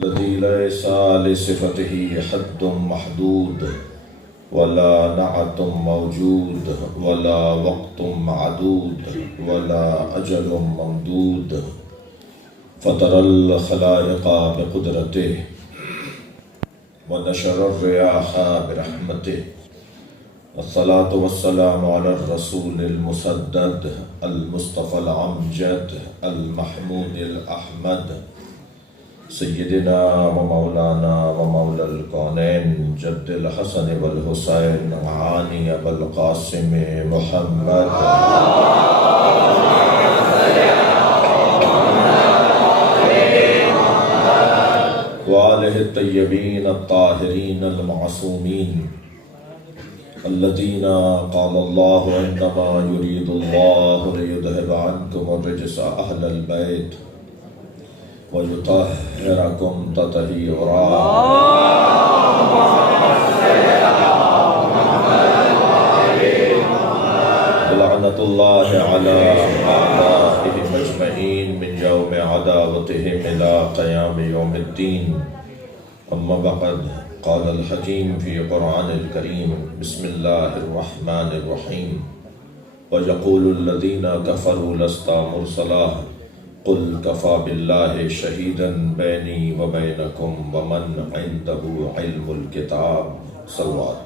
الذي ليس لصفته حد محدود ولا نعت موجود ولا وقت معدود ولا أجل ممدود فطر الخلائق بقدرته ونشر الرياح برحمته والصلاة والسلام على الرسول المسدد المصطفى الأمجد المحمود الأحمد سیدنا و مولانا و مولا الکونین جد الحسن والحسین عانی ابو القاسم محمد وآلہ الطیبین الطاہرین المعصومین الذین قال اللہ انما یرید اللہ لیذہب عنکم الرجس اہل البیت وَيُطَهِّرَكُمْ تَطْهِيرًا لعنة الله على أعدائهم أجمعين من يوم عداوتهم إلى قيام يوم الدين أما بعد قال الحكيم في قرآن الكريم بسم الله الرحمن الرحيم ويقول الذين كفروا لست مرسلا قل كفى بالله شهيدا بيني وبينكم ومن عنده علم الكتاب صلوات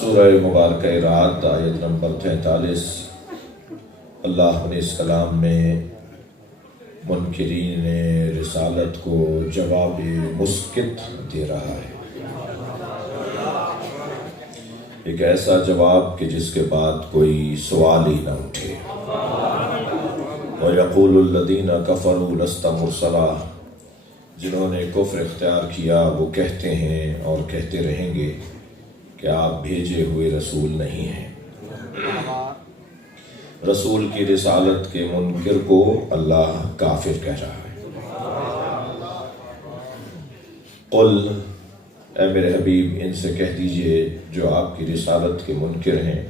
سورہ مبارکہ رعد آیت نمبر 43 اللہ نے اس کلام میں منکرین رسالت کو جواب مسکت دے رہا ہے، ایک ایسا جواب کہ جس کے بعد کوئی سوال ہی نہ اٹھے۔ وَيَقُولُ الَّذِينَ كَفَرُوا لَسْتَ مُرْسَلًا، جنہوں نے کفر اختیار کیا وہ کہتے ہیں اور کہتے رہیں گے کہ آپ بھیجے ہوئے رسول نہیں ہیں۔ رسول کی رسالت کے منکر کو اللہ کافر کہہ رہا ہے۔ قل، اے میرے حبیب ان سے کہہ دیجئے جو آپ کی رسالت کے منکر ہیں،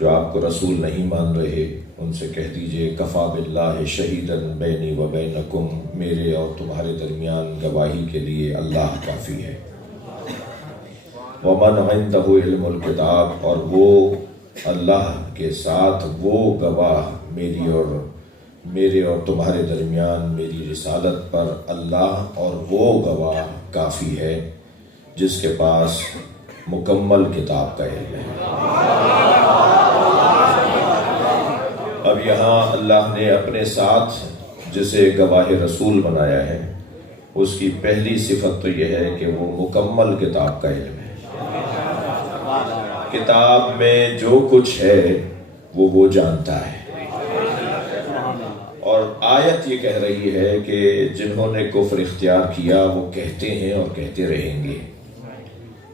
جو آپ کو رسول نہیں مان رہے، ان سے کہہ دیجئے کفا باللہ شہیداً بینی و بینکم، میرے اور تمہارے درمیان گواہی کے لیے اللہ کافی ہے۔ ومن عندہ علم الکتاب، اور وہ اللہ کے ساتھ وہ گواہ میرے اور تمہارے درمیان میری رسالت پر اللہ اور وہ گواہ کافی ہے جس کے پاس مکمل کتاب کا علم ہے۔ اب یہاں اللہ نے اپنے ساتھ جسے گواہ رسول بنایا ہے اس کی پہلی صفت تو یہ ہے کہ وہ مکمل کتاب کا علم ہے۔ کتاب میں جو کچھ ہے وہ جانتا ہے، اور آیت یہ کہہ رہی ہے کہ جنہوں نے کفر اختیار کیا وہ کہتے ہیں اور کہتے رہیں گے،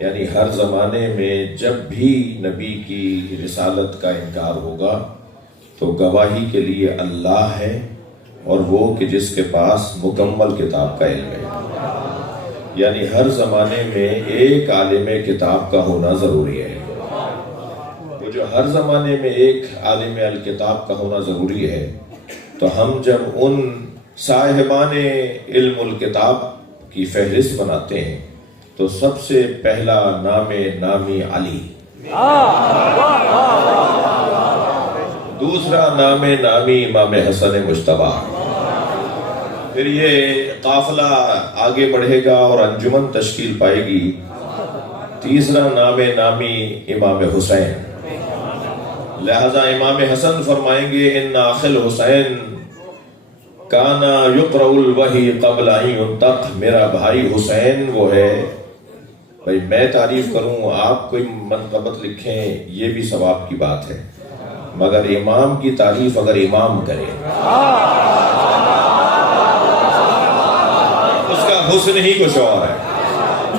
یعنی ہر زمانے میں جب بھی نبی کی رسالت کا انکار ہوگا تو گواہی کے لیے اللہ ہے، اور وہ کہ جس کے پاس مکمل کتاب کا علم ہے، یعنی ہر زمانے میں ایک عالم کتاب کا ہونا ضروری ہے۔ وہ جو ہر زمانے میں ایک عالم الکتاب کا ہونا ضروری ہے، تو ہم جب ان صاحبان علم الکتاب کی فہرست بناتے ہیں تو سب سے پہلا نامی علی، دوسرا نامی امام حسن مجتبی، پھر یہ قافلہ آگے بڑھے گا اور انجمن تشکیل پائے گی، تیسرا نامی امام حسین۔ لہذا امام حسن فرمائیں گے ان اخل حسین کانا یقرأ الوحی قبل ان ینطق، میرا بھائی حسین وہ ہے۔ بھائی میں تعریف کروں، آپ کوئی منقبت لکھیں، یہ بھی ثواب کی بات ہے، مگر امام کی تعریف اگر امام کرے اس کا حسن ہی کچھ اور ہے۔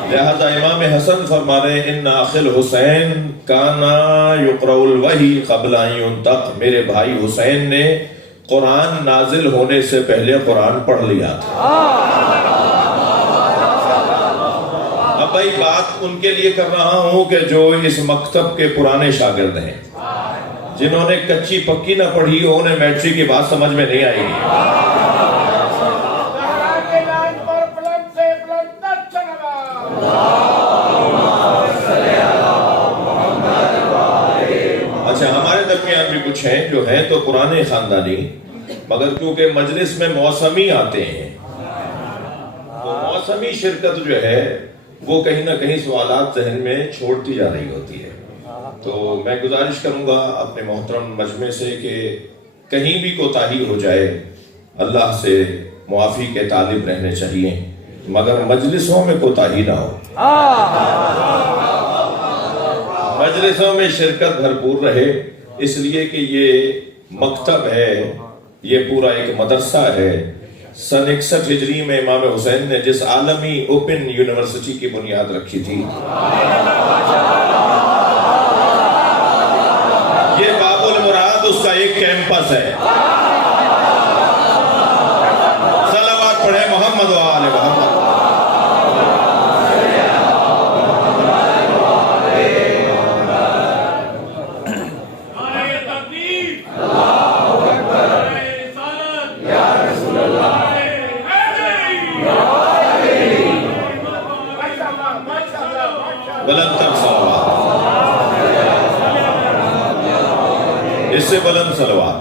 لہذا امام حسن فرما رہے ہیں ان اخل حسین کانا یقرأ الوحی قبل ان ینطق، میرے بھائی حسین نے قرآن نازل ہونے سے پہلے قرآن پڑھ لیا تھا۔ اب بھائی بات ان کے لیے کر رہا ہوں کہ جو اس مکتب کے پرانے شاگرد ہیں، جنہوں نے کچی پکی نہ پڑھی ہو انہیں میٹرک کی بات سمجھ میں نہیں آئے گی۔ اچھا، ہمارے درمیان بھی کچھ ہیں جو ہیں تو پرانے خاندانی، مگر کیونکہ مجلس میں موسمی آتے ہیں تو موسمی شرکت جو ہے وہ کہیں نہ کہیں سوالات ذہن میں چھوڑتی جا رہی ہوتی ہے۔ تو میں گزارش کروں گا اپنے محترم مجمع سے کہ کہیں بھی کوتاہی ہو جائے اللہ سے معافی کے طالب رہنے چاہیے، مگر مجلسوں میں کوتاہی نہ ہو، مجلسوں میں شرکت بھرپور رہے، اس لیے کہ یہ مکتب ہے، یہ پورا ایک مدرسہ ہے۔ سن 61 ہجری میں امام حسین نے جس عالمی اوپن یونیورسٹی کی بنیاد رکھی تھی، یہ باب المراد اس کا ایک کیمپس ہے۔ صلوات پڑھے محمد و آل محمد۔ بلند تر صلوات، اس سے بلند صلوات۔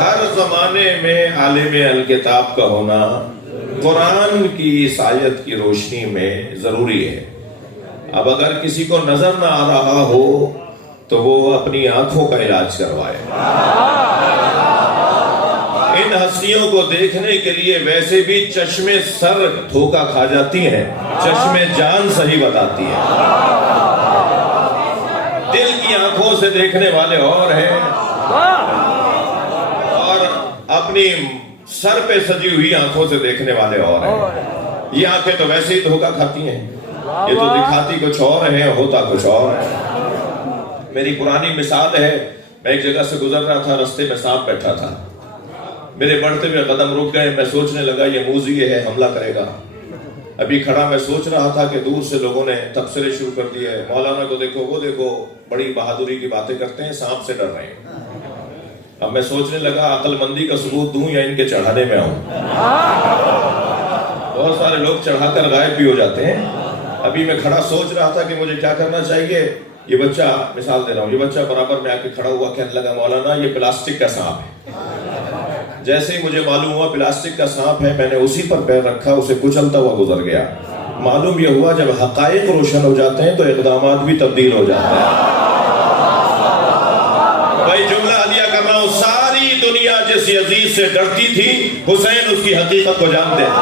ہر زمانے میں عالم الکتاب کا ہونا قرآن کی اس آیت کی روشنی میں ضروری ہے۔ اب اگر کسی کو نظر نہ آ رہا ہو تو وہ اپنی آنکھوں کا علاج کروائے۔ ان ہستیوں کو دیکھنے کے لیے ویسے بھی چشم سر دھوکہ کھا جاتی ہیں، چشم جان صحیح بتاتی ہے۔ دل کی آنکھوں سے دیکھنے والے اور ہیں، اور اپنی سر پہ سجی ہوئی آنکھوں سے دیکھنے والے اور ہیں۔ یہ آنکھیں تو ویسے ہی دھوکہ کھاتی ہیں، یہ تو دکھاتی کچھ اور ہے، ہوتا کچھ اور ہے۔ میری پرانی مثال ہے، میں ایک جگہ سے گزر رہا تھا، رستے میں سانپ بیٹھا تھا، میرے بڑھتے ہوئے قدم رک گئے، میں سوچنے لگا یہ موذی ہے، حملہ کرے گا۔ ابھی کھڑا میں سوچ رہا تھا کہ دور سے لوگوں نے تبصرے شروع کر دیے، مولانا کو دیکھو، وہ دیکھو، بڑی بہادری کی باتیں کرتے ہیں، سانپ سے ڈر رہے ہیں۔ اب میں سوچنے لگا عقل مندی کا ثبوت دوں یا ان کے چڑھانے میں آؤں۔ بہت سارے لوگ چڑھا کر غائب بھی ہو جاتے ہیں۔ ابھی میں کھڑا سوچ رہا تھا کہ مجھے کیا کرنا چاہیے۔ یہ بچہ، مثال دے رہا ہوں، یہ بچہ برابر میں آ کے کھڑا ہوا، کہنے لگا مولانا یہ پلاسٹک کا سانپ ہے۔ جیسے ہی مجھے معلوم ہوا پلاسٹک کا سانپ ہے، میں نے اسی پر پیر رکھا، اسے کچلتا ہوا گزر گیا۔ معلوم یہ ہوا جب حقائق روشن ہو جاتے ہیں تو اقدامات بھی تبدیل ہو جاتے ہیں۔ بھائی جملہ عالیہ کر رہا ہوں، ساری دنیا جس یزید سے ڈرتی تھی، حسین اس کی حقیقت کو جانتے ہیں۔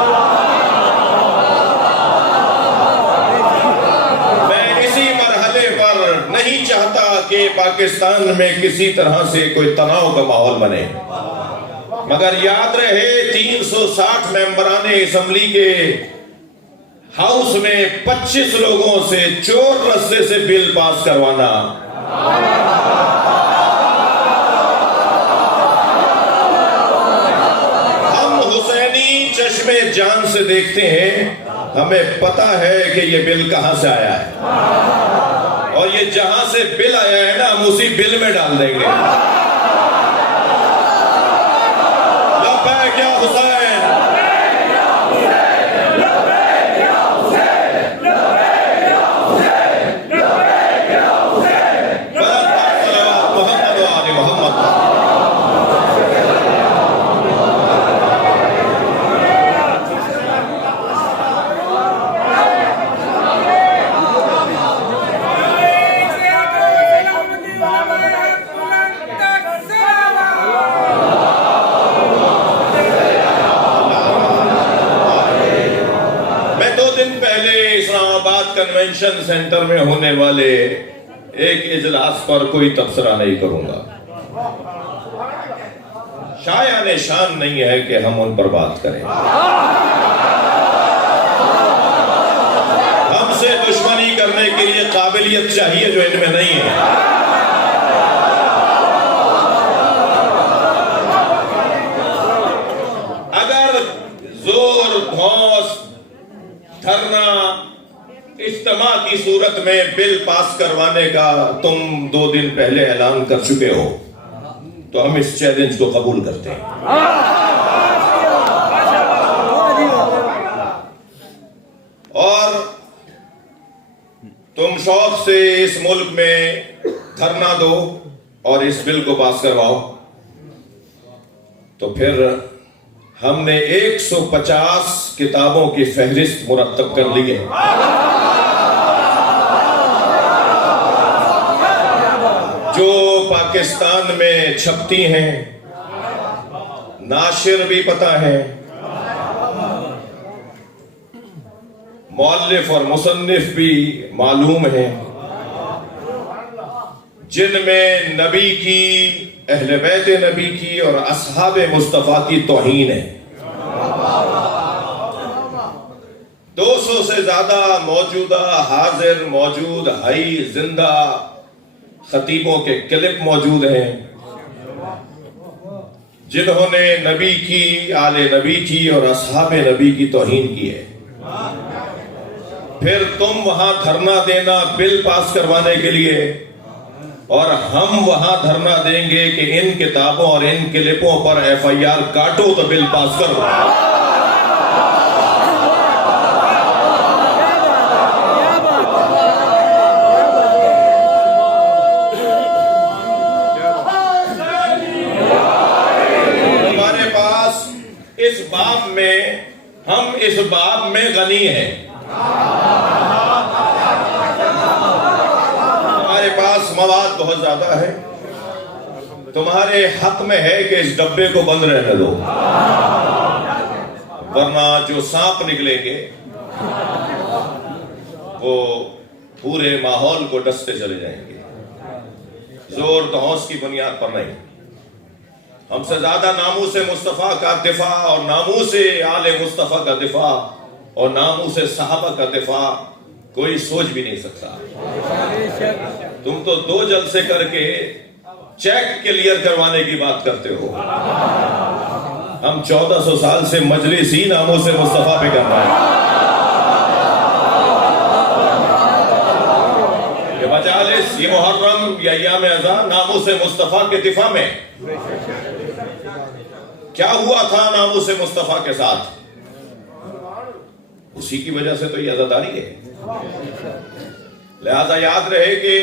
میں اسی مرحلے پر نہیں چاہتا کہ پاکستان میں کسی طرح سے کوئی تناؤ کا ماحول بنے، مگر یاد رہے 360 ممبران اسمبلی کے ہاؤس میں 25 لوگوں سے چور رستے سے بل پاس کروانا، ہم حسینی چشم جان سے دیکھتے ہیں، ہمیں پتا ہے کہ یہ بل کہاں سے آیا ہے، اور یہ جہاں سے بل آیا ہے نا، ہم اسی بل میں ڈال دیں گے۔ کیا حسین محمد و آل محمد۔ کنونشن سینٹر میں ہونے والے ایک اجلاس پر کوئی تبصرہ نہیں کروں گا۔ شایان شان نہیں ہے کہ ہم ان پر بات کریں۔ ہم سے دشمنی کرنے کے لیے قابلیت چاہیے جو ان میں نہیں ہے۔ اگر زور، دھوس، دھرنا، اجتماع صورت میں بل پاس کروانے کا تم 2 دن پہلے اعلان کر چکے ہو، تو ہم اس چیلنج کو قبول کرتے ہیں۔ اور تم شوق سے اس ملک میں دھرنا دو اور اس بل کو پاس کرواؤ، تو پھر ہم نے 150 کتابوں کی فہرست مرتب کر لی ہے، جو پاکستان میں چھپتی ہیں، ناشر بھی پتہ ہے، مؤلف اور مصنف بھی معلوم ہیں، جن میں نبی کی، اہل بیت نبی کی اور اصحاب مصطفیٰ کی توہین ہے۔ 200 سے زیادہ موجودہ، حاضر، موجود، حی، زندہ خطیبوں کے کلپ موجود ہیں، جنہوں نے نبی کی، آل نبی کی اور اصحاب نبی کی توہین کی ہے۔ پھر تم وہاں دھرنا دینا بل پاس کروانے کے لیے، اور ہم وہاں دھرنا دیں گے کہ ان کتابوں اور ان کلپوں پر FIR کاٹو تو بل پاس کرو۔ ہمارے پاس اس باب میں، ہم اس باب میں غنی ہیں، ہمارے پاس مواد بہت زیادہ ہے۔ تمہارے حق میں ہے کہ اس ڈبے کو بند رہنے دو، ورنہ جو سانپ نکلیں گے وہ پورے ماحول کو ڈستے چلے جائیں گے، زور دھوس کی بنیاد پر نہیں۔ ہم سے زیادہ ناموس مصطفیٰ کا دفاع اور ناموس آل مصطفیٰ کا دفاع اور ناموس صحابہ کا دفاع کوئی سوچ بھی نہیں سکتا۔ تم تو 2 جلسے کر کے چیک کلیئر کروانے کی بات کرتے ہو، ہم 1400 سال سے مجلس ہی ناموس مصطفیٰ پہ کر رہے ہیں۔ یہ مجالس، یہ محرم یا ایام اذان ناموس مصطفیٰ کے دفاع میں۔ کیا ہوا تھا ناموس مصطفیٰ کے ساتھ؟ اسی کی وجہ سے تو یہ عزاداری ہے۔ لہذا یاد رہے کہ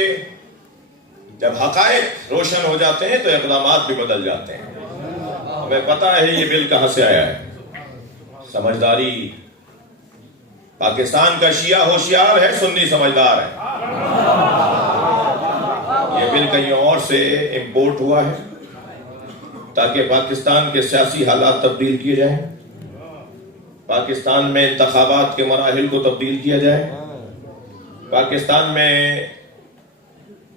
جب حقائق روشن ہو جاتے ہیں تو اقدامات بھی بدل جاتے ہیں۔ ہمیں پتہ ہے یہ بل کہاں سے آیا ہے۔ سمجھداری، پاکستان کا شیعہ ہوشیار ہے، سنی سمجھدار ہے۔ یہ بل کہیں اور سے امپورٹ ہوا ہے تاکہ پاکستان کے سیاسی حالات تبدیل کیے جائیں، پاکستان میں انتخابات کے مراحل کو تبدیل کیا جائے، پاکستان میں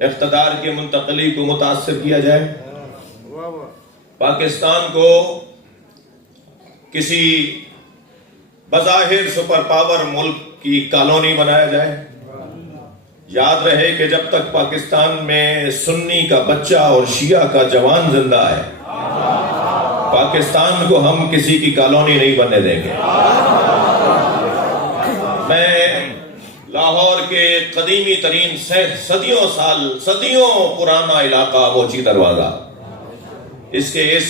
اقتدار کی منتقلی کو متاثر کیا جائے، پاکستان کو کسی بظاہر سپر پاور ملک کی کالونی بنایا جائے۔ یاد رہے کہ جب تک پاکستان میں سنی کا بچہ اور شیعہ کا جوان زندہ ہے، پاکستان کو ہم کسی کی کالونی نہیں بننے دیں گے۔ میں لاہور کے قدیمی ترین صدیوں پرانا علاقہ موچی دروازہ، اس کے اس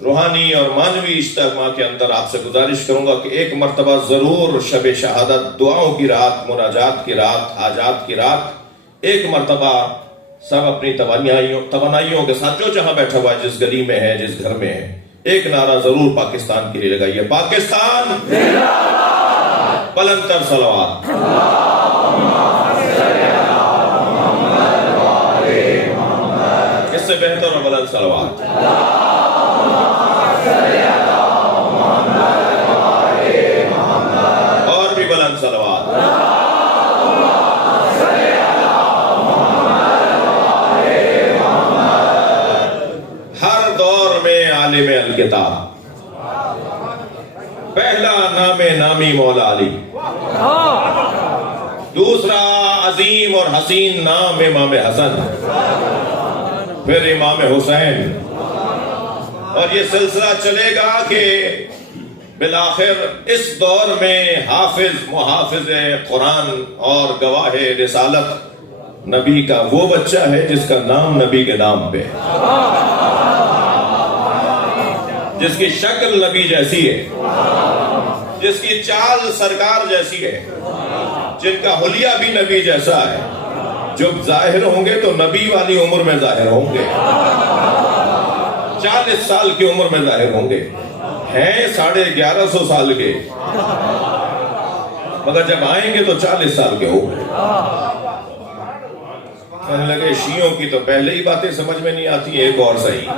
روحانی اور معنوی اجتماع کے اندر آپ سے گزارش کروں گا کہ ایک مرتبہ ضرور شب شہادت، دعاؤں کی رات، مناجات کی رات، حاجات کی رات، ایک مرتبہ سب اپنی توانائیوں کے ساتھ جو جہاں بیٹھا ہوا ہے، جس گلی میں ہے، جس گھر میں ہے، ایک نعرہ ضرور پاکستان کے لیے لگائیے۔ پاکستان بلند تر صلوات۔ اس سے بہتر اور بلند صلوات۔ اور بھی بلند صلوات۔ ہر دور میں عالم الکتاب، پہلا نام نامی مولا علی، دوسرا عظیم اور حسین نام امام حسن، پھر امام حسین، اور یہ سلسلہ چلے گا کہ بالآخر اس دور میں حافظ محافظ قرآن اور گواہ رسالت نبی کا وہ بچہ ہے جس کا نام نبی کے نام پہ ہے، جس کی شکل نبی جیسی ہے، جس کی چال سرکار جیسی ہے، جن کا حلیہ بھی نبی جیسا ہے، جو ظاہر ہوں گے تو نبی والی عمر میں ظاہر ہوں گے، 40 سال کی عمر میں ظاہر ہوں گے، ہیں 1150 سال کے، مگر جب آئیں گے تو 40 سال کے ہوں گے۔ کہنے لگے شیعوں کی تو پہلے ہی باتیں سمجھ میں نہیں آتی، ایک اور صحیح،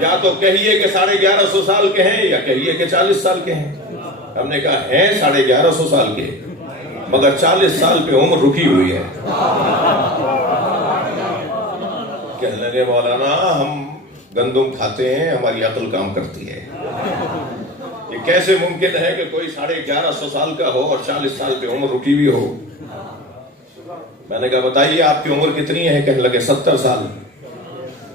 یا تو کہیے کہ 1150 سال کے ہیں یا کہیے کہ 40 سال کے ہیں۔ ہم نے کہا ہیں 1150 سال کے، مگر 40 سال پہ عمر رکی ہوئی ہے۔ کہنے لگے مولانا ہم گندم کھاتے ہیں، ہماری عقل کام کرتی ہے، یہ کیسے ممکن ہے کہ کوئی 1150 سال کا ہو اور 40 سال پہ عمر رکی ہوئی ہو؟ میں نے کہا بتائیے آپ کی عمر کتنی ہے؟ کہنے لگے 70 سال۔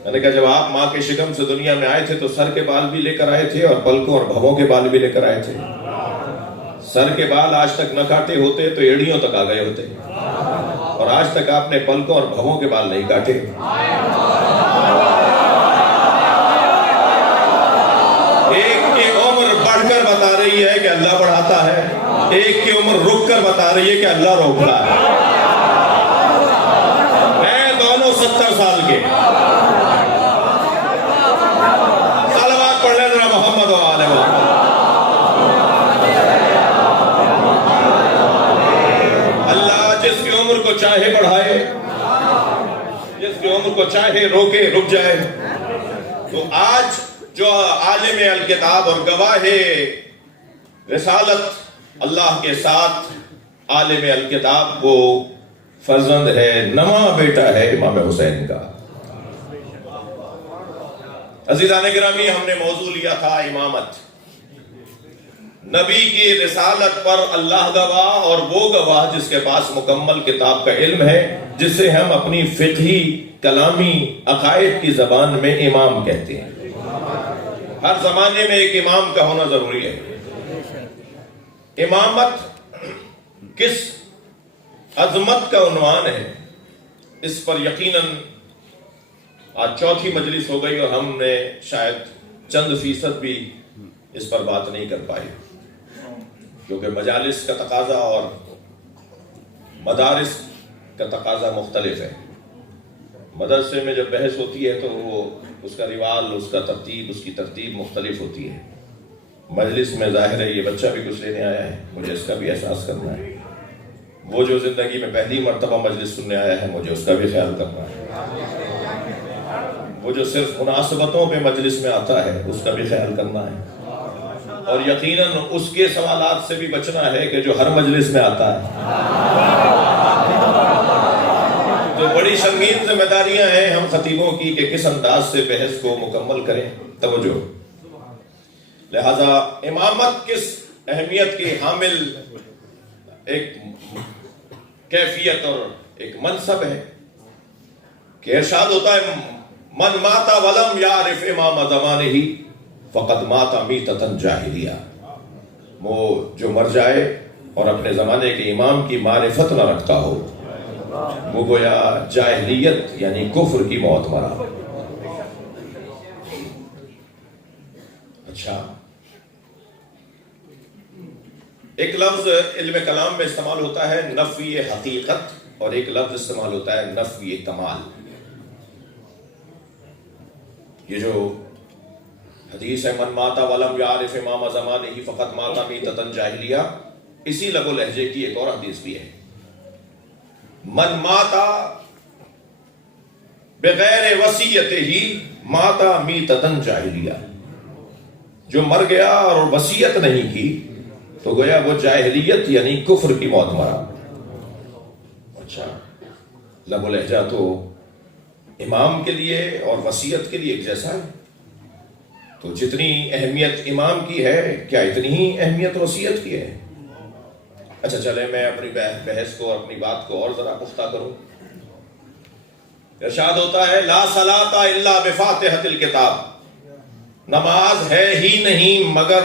میں نے کہا جب آپ ماں کے شکم سے دنیا میں آئے تھے تو سر کے بال بھی لے کر آئے تھے اور پلکوں اور بھووں کے بال بھی لے کر آئے تھے، سر کے بال آج تک نہ کاٹے ہوتے تو ایڑیوں تک آ گئے ہوتے، اور آج تک آپ نے پلکوں اور بھووں کے بال نہیں کاٹے۔ ایک کی عمر بڑھ کر بتا رہی ہے کہ اللہ بڑھاتا ہے، ایک کی عمر رک کر بتا رہی ہے کہ اللہ روکتا ہے۔ میں دونوں 70 سال کے۔ صلوات پڑھ لیں ذرا محمد و آل محمد۔ اللہ جس کی عمر کو چاہے بڑھائے، جس کی عمر کو چاہے روکے رک جائے۔ تو آج جو عالم الکتاب اور گواہ رسالت اللہ کے ساتھ عالم الکتاب وہ فرزند ہے، نواں بیٹا ہے امام حسین کا۔ عزیزان گرامی، ہم نے موضوع لیا تھا امامت، نبی کی رسالت پر اللہ گواہ اور وہ گواہ جس کے پاس مکمل کتاب کا علم ہے، جسے ہم اپنی فقہی کلامی عقائد کی زبان میں امام کہتے ہیں۔ ہر زمانے میں ایک امام کا ہونا ضروری ہے۔ امامت کس عظمت کا عنوان ہے، اس پر یقیناً آج چوتھی مجلس ہو گئی اور ہم نے شاید چند فیصد بھی اس پر بات نہیں کر پائی، کیونکہ مجالس کا تقاضا اور مدارس کا تقاضا مختلف ہے۔ مدرسے میں جب بحث ہوتی ہے تو وہ اس کا رواج، اس کا ترتیب، اس کی ترتیب مختلف ہوتی ہے۔ مجلس میں ظاہر ہے یہ بچہ بھی کچھ لینے آیا ہے، مجھے اس کا بھی احساس کرنا ہے، وہ جو زندگی میں پہلی مرتبہ مجلس سننے آیا ہے مجھے اس کا بھی خیال کرنا ہے، وہ جو صرف مناسبتوں پہ مجلس میں آتا ہے اس کا بھی خیال کرنا ہے، اور یقیناً اس کے سوالات سے بھی بچنا ہے کہ جو ہر مجلس میں آتا ہے۔ تو بڑی سنگین ذمہ داریاں ہیں ہم خطیبوں کی کہ کس انداز سے بحث کو مکمل کریں۔ توجہ، لہذا امامت کس اہمیت کی حامل ایک کیفیت اور ایک منصب ہے کہ ارشاد ہوتا ہے من ماتا ولم یعرف امام زمانہ فقد ماتا میتۃ جاہلیہ، وہ جو مر جائے اور اپنے زمانے کے امام کی معرفت نہ رکھتا ہو وہ گویا جاہلیت یعنی کفر کی موت مرا۔ اچھا، ایک لفظ علم کلام میں استعمال ہوتا ہے نفی حقیقت، اور ایک لفظ استعمال ہوتا ہے نفی کمال۔ یہ جو حدیث ہے من ماتا ولم یعرف امام زمانہ فقد ماتا میتۃ جاہلیہ، اسی لب و لہجے کی ایک اور حدیث بھی ہے، من ماتا بغیر وصیت ہی ماتا میتۃ جاہلیہ، جو مر گیا اور وصیت نہیں کی تو گویا وہ جاہلیت یعنی کفر کی موت مرا۔ اچھا، لب و لہجہ تو امام کے لیے اور وصیت کے لیے ایک جیسا ہے، تو جتنی اہمیت امام کی ہے کیا اتنی ہی اہمیت وصیت کی ہے؟ اچھا چلے میں اپنی بحث کو اور اپنی بات کو اور ذرا پختہ کروں۔ ارشاد ہوتا ہے لا صلاۃ الا بفاتحۃ الکتاب، نماز ہے ہی نہیں مگر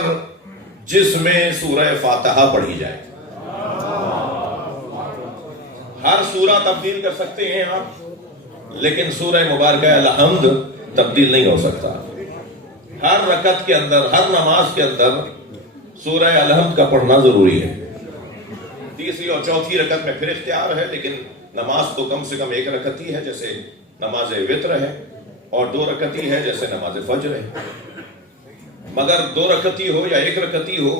جس میں سورہ فاتحہ پڑھی جائے. ہر سورہ تبدیل کر سکتے ہیں آپ، لیکن سورہ مبارکہ الحمد تبدیل نہیں ہو سکتا. ہر رکعت کے اندر، ہر نماز کے اندر سورہ الحمد کا پڑھنا ضروری ہے. تیسری اور چوتھی رکعت میں پھر اختیار ہے، لیکن نماز تو کم سے کم ایک رکعت ہی ہے جیسے نماز وتر ہے، اور 2 رکعت ہی ہے جیسے نماز فجر ہے. مگر 2 رکعت ہی ہو یا 1 رکعت ہی ہو،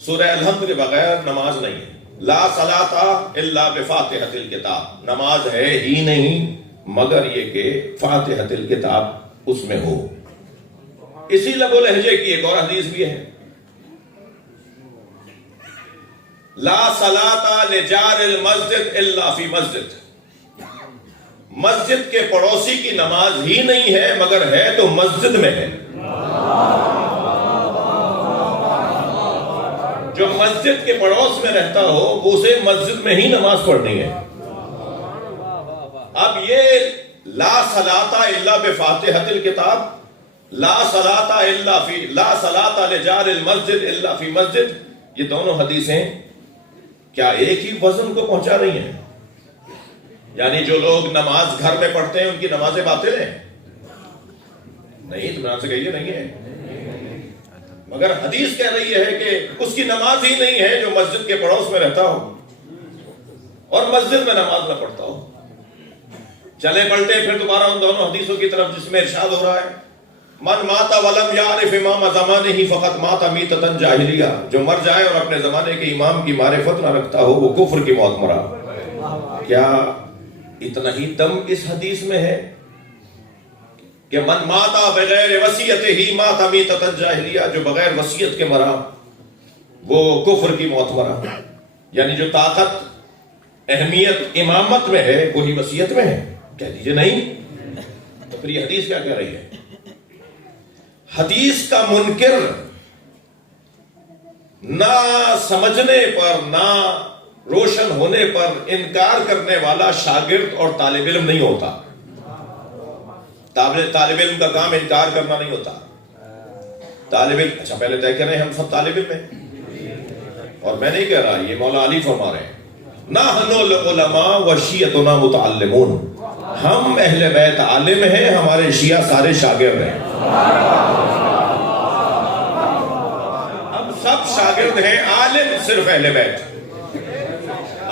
سورہ الحمد کے بغیر نماز نہیں ہے. لا صلاۃ الا بفاتحۃ الکتاب، نماز ہے ہی نہیں مگر یہ کہ فاتحۃ الکتاب اس میں ہو. اسی لب و لہجے کی ایک اور حدیث بھی ہے، لا صلاۃ لجار المسجد الا فی مسجد، مسجد کے پڑوسی کی نماز ہی نہیں ہے مگر ہے تو مسجد میں ہے. جو مسجد کے پڑوس میں رہتا ہو اسے مسجد میں ہی نماز پڑھنی ہے. اب یہ لا صلاۃ الا بفاتحۃ الکتاب، لا صلاۃ الا فی، لا صلاۃ لجار المسجد الا فی مسجد، یہ دونوں حدیثیں کیا ایک ہی وزن کو پہنچا رہی ہیں؟ یعنی جو لوگ نماز گھر میں پڑھتے ہیں ان کی نمازیں باطل ہیں؟ نہیں، تمہیں سے کہیے نہیں ہے. مگر حدیث کہہ رہی ہے کہ اس کی نماز ہی نہیں ہے جو مسجد کے پڑوس میں رہتا ہو اور مسجد میں نماز نہ پڑھتا ہو. چلے پلٹے پھر دوبارہ ان دونوں حدیثوں کی طرف جس میں ارشاد ہو رہا ہے، من مات ولم یعرف امام زمانہ فقط مات میتۃ جاہلیہ، جو مر جائے اور اپنے زمانے کے امام کی معرفت نہ رکھتا ہو وہ کفر کی موت مرا. کیا اتنا ہی دم اس حدیث میں ہے کہ من ماتا بغیر وصیت ہی مات میتۃ جاہلیہ، جو بغیر وصیت کے مرا وہ کفر کی موت مرا؟ یعنی جو طاقت اہمیت امامت میں ہے وہی وصیت میں ہے؟ کہہ دیجئے نہیں. تو پھر یہ حدیث کیا کہہ رہی ہے؟ حدیث کا منکر نہ سمجھنے پر، نہ روشن ہونے پر انکار کرنے والا شاگرد اور طالب علم نہیں ہوتا. طالب علم کا کام انکار کرنا نہیں ہوتا. طالب علم، اچھا پہلے طے کریں ہم سب طالب علم ہیں، اور میں نہیں کہہ رہا، یہ مولا علی فرما رہے ہیں، نحن العلماء وشیعتنا متعلمون، ہم اہل بیت عالم ہیں، ہمارے شیعہ سارے شاگرد ہیں. ہم سب شاگرد ہیں، عالم صرف اہل بیت.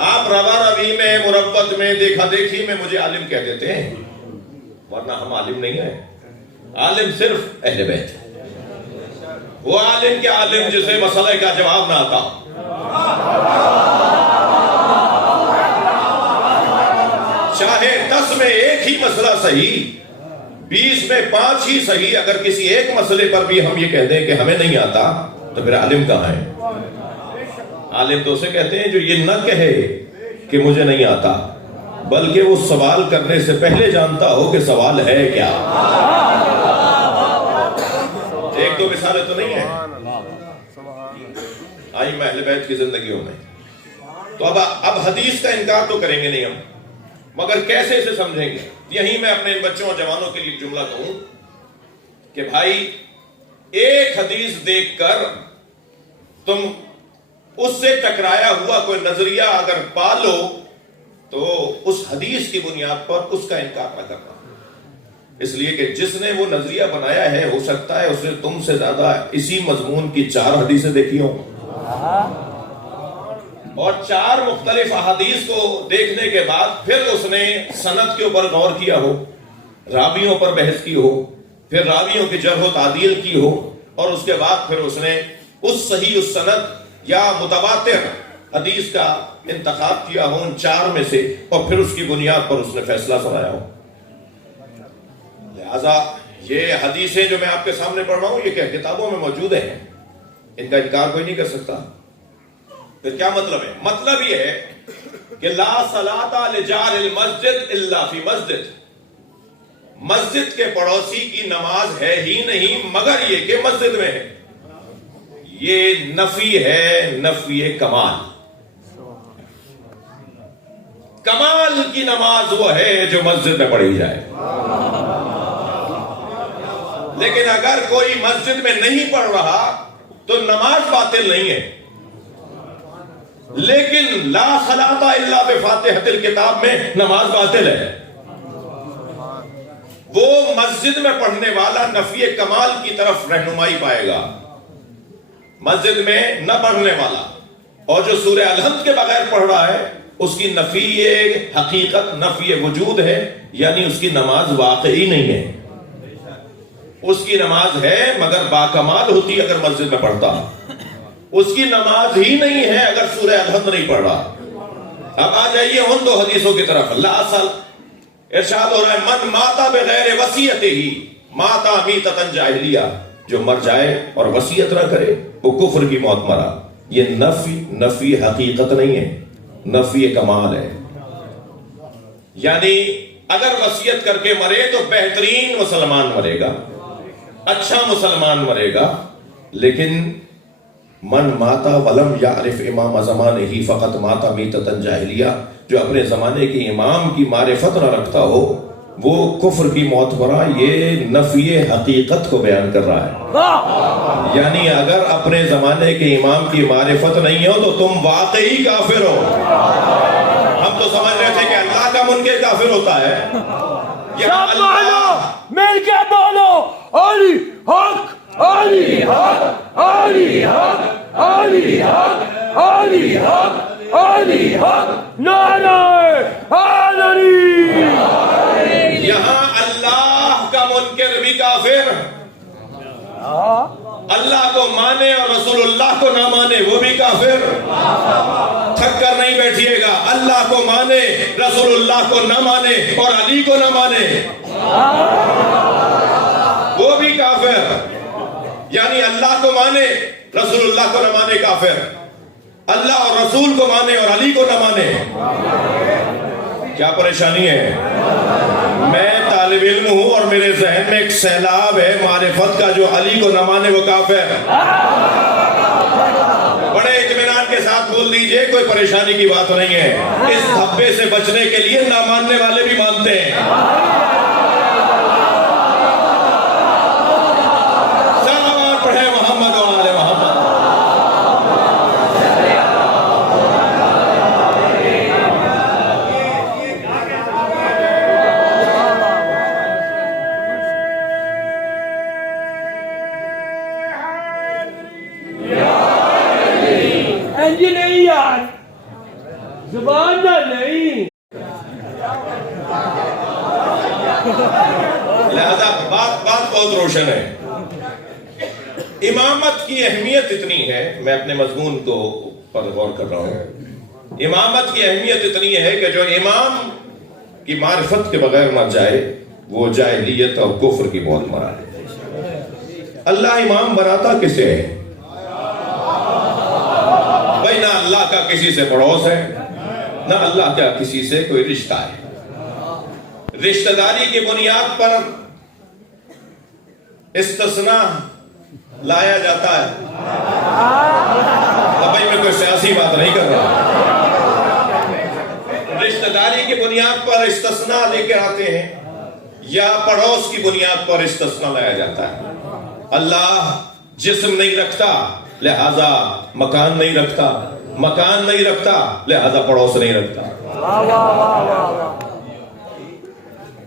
آپ روا روی میں، مربت میں، دیکھا دیکھی میں مجھے عالم کہہ دیتے ہیں، ورنہ ہم عالم نہیں ہیں. عالم صرف اہل بیت. وہ عالم کے عالم جسے مسئلہ کا جواب نہ آتا، چاہے 10 میں ایک ہی مسئلہ صحیح، 20 میں 5 ہی صحیح، اگر کسی ایک مسئلے پر بھی ہم یہ کہہ دیں کہ ہمیں نہیں آتا تو پھر عالم کہاں ہے؟ عالم تو اسے کہتے ہیں جو یہ نہ کہے کہ مجھے نہیں آتا، بلکہ وہ سوال کرنے سے پہلے جانتا ہو کہ سوال ہے کیا. ایک دو مثالیں تو نہیں ہیں آئی اہل بیت کی زندگیوں میں. تو اب حدیث کا انکار تو کریں گے نہیں ہم، مگر کیسے اسے سمجھیں گے؟ یہی میں اپنے بچوں اور جوانوں کے لیے جملہ کہوں کہ بھائی ایک حدیث دیکھ کر تم اس سے ٹکرایا ہوا کوئی نظریہ اگر پالو تو اس حدیث کی بنیاد پر اس کا انکار نہ کرنا، اس لیے کہ جس نے وہ نظریہ بنایا ہے ہو سکتا ہے اس نے تم سے زیادہ اسی مضمون کی 4 حدیثیں دیکھی ہوں، اور 4 مختلف احادیث کو دیکھنے کے بعد پھر اس نے سند کے اوپر غور کیا ہو، راویوں پر بحث کی ہو، پھر راویوں کی جرح و تعدیل کی ہو، اور اس کے بعد پھر اس نے اس صحیح السند یا متواتر حدیث کا انتخاب کیا ہو ان 4 میں سے، اور پھر اس کی بنیاد پر اس نے فیصلہ سنایا ہو. لہذا یہ حدیثیں جو میں آپ کے سامنے پڑھ رہا ہوں یہ کتابوں میں موجود ہیں، ان کا انکار کوئی نہیں کر سکتا. پھر کیا مطلب ہے؟ مطلب یہ ہے کہ لا صلاۃ لجار المسجد الا فی مسجد، مسجد کے پڑوسی کی نماز ہے ہی نہیں مگر یہ کہ مسجد میں ہے. یہ نفی ہے، نفی کمال. کمال کی نماز وہ ہے جو مسجد میں پڑھی جائے. لیکن اگر کوئی مسجد میں نہیں پڑھ رہا تو نماز باطل نہیں ہے. لیکن لا صلاۃ الا بفاتحۃ الکتاب میں نماز باطل ہے. وہ مسجد میں پڑھنے والا نفی کمال کی طرف رہنمائی پائے گا. مسجد میں نہ پڑھنے والا اور جو سورہ الحمد کے بغیر پڑھ رہا ہے اس کی نفی حقیقت نفی وجود ہے، یعنی اس کی نماز واقعی نہیں ہے. اس کی نماز ہے مگر باکمال ہوتی اگر مسجد میں پڑھتا. اس کی نماز ہی نہیں ہے اگر سورہ الحمد نہیں پڑھ رہا. اب آ جائیے ان دو حدیثوں کی طرف. اللہ اصل ارشاد ہو رہا ہے من ماتا بغیر وصیت ہی ماتا میتۃ جاہلیہ، جو مر جائے اور وصیت نہ کرے وہ کفر کی موت مرا. یہ نفی حقیقت نہیں ہے، نفی کمال ہے. یعنی اگر وصیت کر کے مرے تو بہترین مسلمان مرے گا، اچھا مسلمان مرے گا. لیکن من ماتا ولم یعرف امام زمانہ فقط ماتا میتۃ جاہلیہ، جو اپنے زمانے کے امام کی معرفت نہ رکھتا ہو وہ کفر کی موت مرا. یہ نفی حقیقت کو بیان کر رہا ہے. یعنی اگر اپنے زمانے کے امام کی معرفت نہیں ہو تو تم واقعی کافر ہو. ہم تو سمجھ رہے تھے کہ اللہ کا منکر کافر ہوتا ہے. مل کے بولو علی حق علی حق علی حق علی حق علی حق علی حق نعرہ حیدری. یہاں اللہ کا منکر بھی کافر، اللہ کو مانے اور رسول اللہ کو نہ مانے وہ بھی کافر. تھک کر نہیں بیٹھیے گا. اللہ کو مانے، رسول اللہ کو نہ مانے اور علی کو نہ مانے وہ بھی کافر. یعنی اللہ کو مانے رسول اللہ کو نہ مانے کافر، اللہ اور رسول کو مانے اور علی کو نہ مانے. کیا پریشانی ہے؟ میں طالب علم ہوں اور میرے ذہن میں ایک سیلاب ہے معرفت کا. جو علی کو نہ مانے وہ کافر. بڑے اطمینان کے ساتھ بول دیجئے، کوئی پریشانی کی بات نہیں ہے. اس دھبے سے بچنے کے لیے نہ ماننے والے بھی مانتے ہیں. صلوات پڑھے محمد و آل محمد. نہیں یار زبان نہ نہیں. لہذا بات بہت روشن ہے. امامت کی اہمیت اتنی ہے، میں اپنے مضمون کو پر غور کر رہا ہوں. امامت کی اہمیت اتنی ہے کہ جو امام کی معرفت کے بغیر مر جائے وہ جاہلیت اور کفر کی موت مرا ہے. اللہ امام بناتا کسے ہے؟ بھائی نہ اللہ کا کسی سے پڑوس ہے، نہ اللہ کا کسی سے کوئی رشتہ ہے. رشتہ داری کی بنیاد پر استثناء لایا جاتا ہے. بھائی میں کوئی سیاسی بات نہیں کر رہا. رشتہ داری کی بنیاد پر استثناء لے کے آتے ہیں یا پڑوس کی بنیاد پر استثناء لایا جاتا ہے. اللہ جسم نہیں رکھتا لہذا مکان نہیں رکھتا، مکان نہیں رکھتا لہذا پڑوس نہیں رکھتا.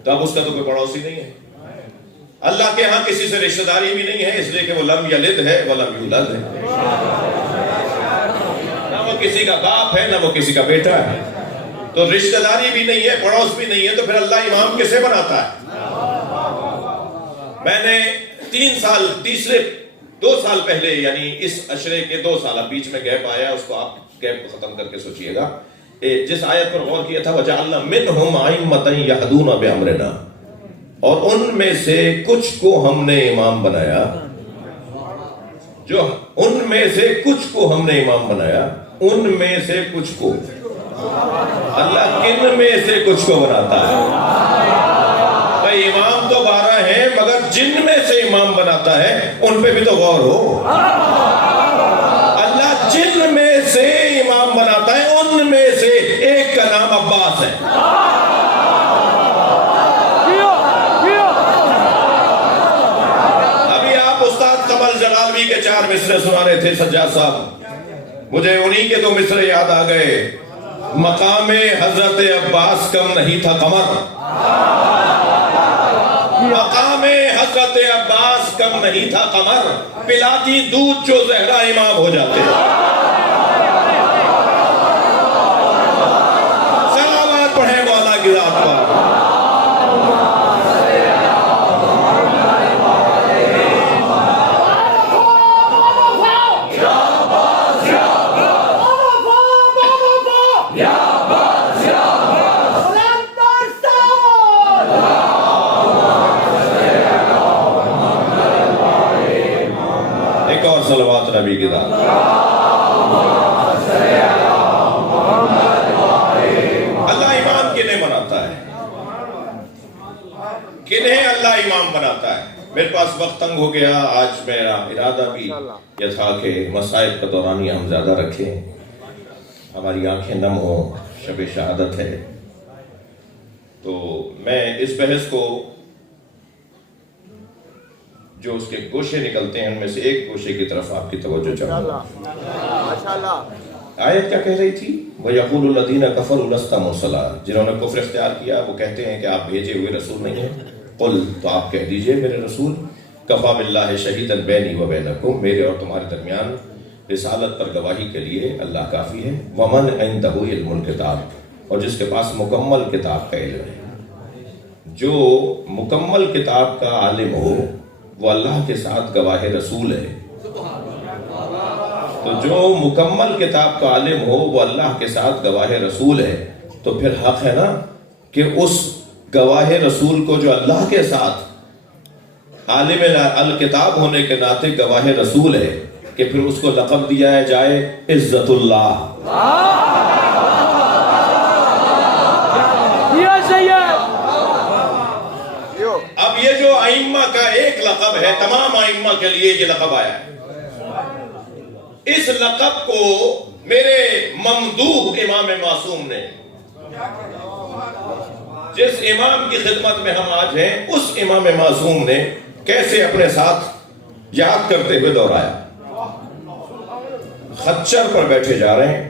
تو اب اس کا تو کوئی پڑوس ہی نہیں ہے. اللہ کے ہاں کسی سے رشتہ داری بھی نہیں ہے، اس لیے کہ وہ لم یلد ہے ولم یولد ہے. نہ وہ کسی کا باپ ہے نہ وہ کسی کا بیٹا ہے. تو رشتہ داری بھی نہیں ہے، پڑوس بھی نہیں ہے، تو پھر اللہ امام کسے بناتا ہے؟ میں نے 2 سال پہلے یعنی اس عشرے کے 2 سال بیچ میں گیپ آیا، اس کو آپ گیپ کو ختم کر کے سوچئے گا. جس آیت پر غور کیا تھا وَجَعَلْنَا مِنْهُمْ أَئِمَّةً يَهْدُونَ بِأَمْرِنَا، اور ان میں سے کچھ کو ہم نے امام بنایا. جو ان میں سے کچھ کو ہم نے امام بنایا، ان میں سے کچھ کو. اللہ کن میں سے کچھ کو بناتا ہے؟ بھائی امام تو 12 ہیں مگر جن میں سے امام بناتا ہے ان پہ بھی تو غور ہو. اللہ جن میں سے امام بناتا ہے ان میں سے ایک کا نام عباس ہے. نبی کے 4 مصرے سنا رہے تھے سجاد صاحب، مجھے انہی کے 2 مصرے یاد آ گئے۔ مقام حضرت عباس کم نہیں تھا قمر، مقام حضرت عباس کم نہیں تھا قمر، پلاتی دودھ جو زہرا امام ہو جاتے۔ سلامات پڑھیں مولا کی ذات پر۔ صلوات نبی کی ذات۔ اللہ امام کنہیں بناتا ہے، کنہیں اللہ امام بناتا ہے۔ میرے پاس وقت تنگ ہو گیا، آج میرا ارادہ بھی یہ تھا کہ مسائل کا دورانیہ ہم زیادہ رکھیں، ہماری آنکھیں نم ہوں، شب شہادت ہے۔ تو میں اس بحث کو جو اس کے گوشے نکلتے ہیں ان میں سے ایک گوشے کی طرف آپ کی توجہ چاہوں گا۔ آیت کیا کہہ رہی تھی؟ وَيَقُولُ الَّذِينَ كَفَرُوا لَسْتَ مُرْسَلًا، جنہوں نے کفر اختیار کیا وہ کہتے ہیں کہ آپ بھیجے ہوئے رسول نہیں ہیں۔ قل، تو آپ کہہ دیجئے میرے رسول، کفا باللہ شہیداً بینی و بینکم، میرے اور تمہارے درمیان رسالت پر گواہی کے لیے اللہ کافی ہے۔ وَمَنْ عِنْدَهُ عِلْمُ الْكِتَابِ، اور جس کے پاس مکمل کتاب کا علم ہے۔ جو مکمل کتاب کا عالم ہو وہ اللہ کے ساتھ گواہ رسول ہے۔ تو جو مکمل کتاب کا عالم ہو وہ اللہ کے ساتھ گواہ رسول ہے، تو پھر حق ہے نا کہ اس گواہ رسول کو جو اللہ کے ساتھ عالم الکتاب ہونے کے ناطے گواہ رسول ہے، کہ پھر اس کو لقب دیا جائے عزت اللہ۔ اب یہ جو ائمہ کا ایک لقب ہے، تمام ائمہ کے لیے یہ لقب آیا ہے۔ اس لقب کو میرے ممدوح امام معصوم نے، جس امام کی خدمت میں ہم آج ہیں، اس امام معصوم نے کیسے اپنے ساتھ یاد کرتے ہوئے دہرایا۔ خچر پر بیٹھے جا رہے ہیں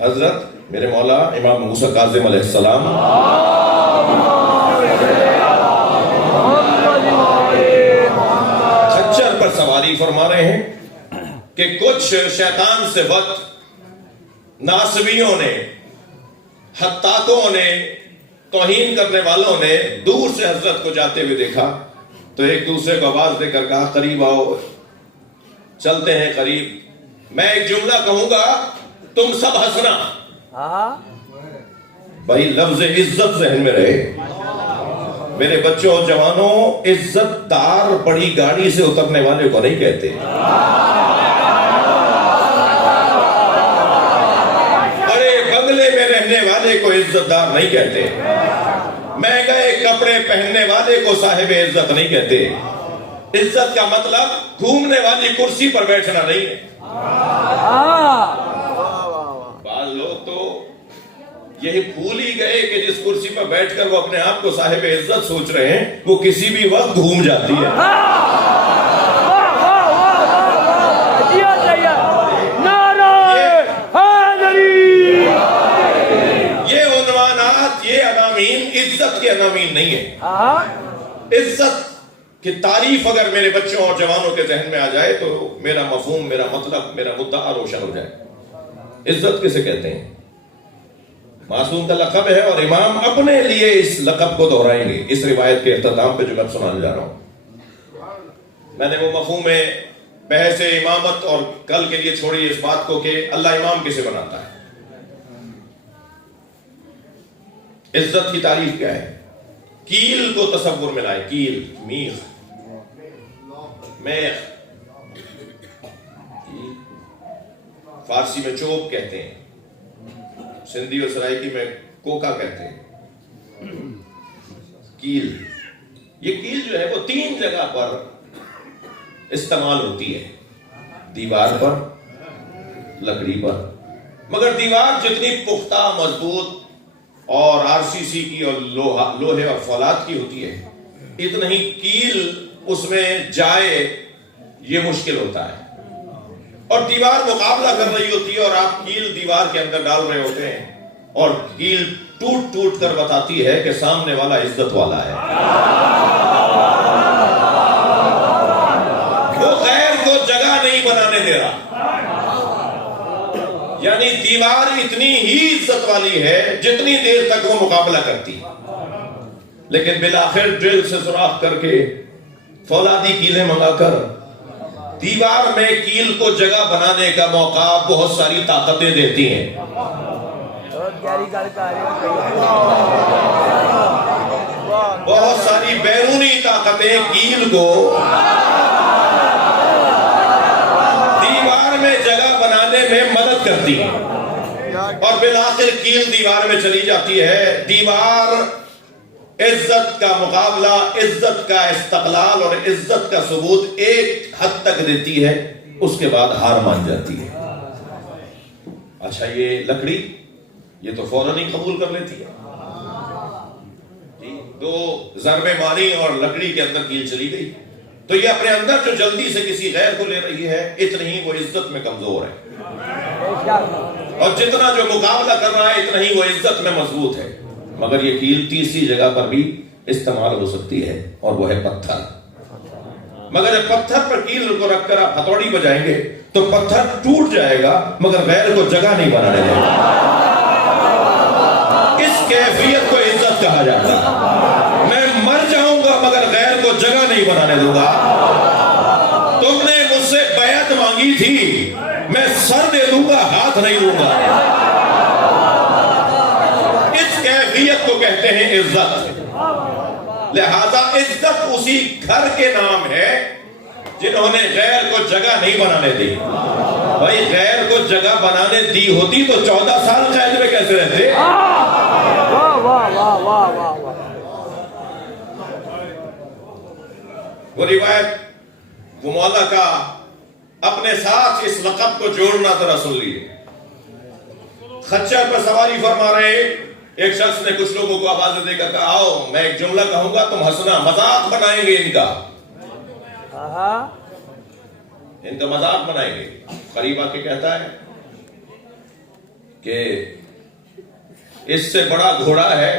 حضرت میرے مولا امام موسیٰ کاظم علیہ السلام، خچر پر سواری فرما رہے ہیں کہ کچھ شیطان سے بد ناصبیوں نے، حتاکوں نے، توہین کرنے والوں نے دور سے حضرت کو جاتے ہوئے دیکھا تو ایک دوسرے کو آواز دے کر کہا قریب آؤ، چلتے ہیں قریب، میں ایک جملہ کہوں گا تم سب ہنسنا۔ بھائی لفظ عزت ذہن میں رہے میرے بچوں اور جوانوں، عزت دار بڑی گاڑی سے اترنے والے کو نہیں کہتے، بڑے بنگلے میں رہنے والے کو عزت دار نہیں کہتے، مہنگے کپڑے پہننے والے کو صاحب عزت نہیں کہتے۔ عزت کا مطلب گھومنے والی کرسی پر بیٹھنا نہیں ہے۔ بعض لوگ تو یہی بھول ہی گئے کہ جس کرسی پر بیٹھ کر وہ اپنے آپ کو صاحب عزت سوچ رہے ہیں وہ کسی بھی وقت گھوم جاتی ہے۔ یہ عنوانات، یہ عناوین عزت کے عناوین نہیں ہے۔ عزت کی تعریف اگر میرے بچوں اور جوانوں کے ذہن میں آ جائے تو میرا مفہوم، میرا مطلب، میرا مدعا روشن ہو جائے۔ عزت کسے کہتے ہیں؟ معصوم کا لقب ہے اور امام اپنے لیے اس لقب کو دہرائیں گے اس روایت کے اختتام پہ جو میں سنانے جا رہا ہوں۔ میں نے وہ مفہوم میں بحث امامت اور کل کے لیے چھوڑی اس بات کو کہ اللہ امام کسے بناتا ہے۔ عزت کی تعریف کیا ہے؟ کیل کو تصور میں لائے، کیل، میخ، میخ، فارسی میں چوب کہتے ہیں، سندھی اور سرائکی میں کوکا کہتے ہیں۔ کیل، یہ کیل جو ہے وہ 3 جگہ پر استعمال ہوتی ہے، دیوار پر، لکڑی پر، مگر دیوار جتنی پختہ، مضبوط اور RCC کی اور لوہے اور فولاد کی ہوتی ہے، اتنا ہی کیل اس میں جائے یہ مشکل ہوتا ہے، اور دیوار مقابلہ کر رہی ہوتی ہے اور آپ کیل دیوار کے اندر ڈال رہے ہوتے ہیں، اور کیل ٹوٹ ٹوٹ کر بتاتی ہے کہ سامنے والا عزت والا ہے، وہ غیر کو جگہ نہیں بنانے دے رہا، یعنی دیوار اتنی ہی عزت والی ہے جتنی دیر تک وہ مقابلہ کرتی، لیکن بالآخر ڈرل سے سوراخ کر کے فولادی کیلیں منگا کر دیوار میں کیل کو جگہ بنانے کا موقع بہت ساری طاقتیں دیتی ہیں۔ بہت ساری بیرونی طاقتیں کیل کو دیوار میں جگہ بنانے میں مدد کرتی ہیں، اور بالآخر کیل دیوار میں چلی جاتی ہے۔ دیوار عزت کا مقابلہ، عزت کا استقلال اور عزت کا ثبوت ایک حد تک دیتی ہے، اس کے بعد ہار مان جاتی ہے۔ اچھا، یہ لکڑی یہ تو فوراً ہی قبول کر لیتی ہے، دو ضربے ماری اور لکڑی کے اندر کیل چلی گئی، تو یہ اپنے اندر جو جلدی سے کسی غیر کو لے رہی ہے، اتنی ہی وہ عزت میں کمزور ہے، اور جتنا جو مقابلہ کر رہا ہے اتنا ہی وہ عزت میں مضبوط ہے۔ مگر یہ کیل تیسری جگہ پر بھی استعمال ہو سکتی ہے، اور وہ ہے پتھر۔ مگر جب پتھر پر کیل کو رکھ کر آپ ہتھوڑی بجائیں گے تو پتھر ٹوٹ جائے گا، مگر غیر کو جگہ نہیں بنانے دے گا۔ اس کیفیت کو عزت کہا جاتا ہے۔ میں مر جاؤں گا مگر غیر کو جگہ نہیں بنانے دوں گا۔ تم نے مجھ سے بیعت مانگی تھی، میں سر دے دوں گا، ہاتھ نہیں دوں گا۔ اس کیفیت کو کہتے ہیں عزت۔ لہذا عزت اسی گھر کے نام ہے جنہوں نے غیر کو جگہ نہیں بنانے دی۔ بھائی غیر کو جگہ بنانے دی ہوتی تو 14 سال قید میں کیسے رہتے؟ وہ روایت، وہ مولا کا اپنے ساتھ اس لقب کو جوڑنا ذرا سن لیے۔ خچر پر سواری فرما رہے ایک شخص نے کچھ لوگوں کو آواز دے کر کہا، آؤ میں ایک جملہ کہوں گا، تم ہنسنا، مذاق بنائیں گے ان کا مذاق بنائیں گے۔ قریب آ کے کہتا ہے کہ اس سے بڑا گھوڑا ہے،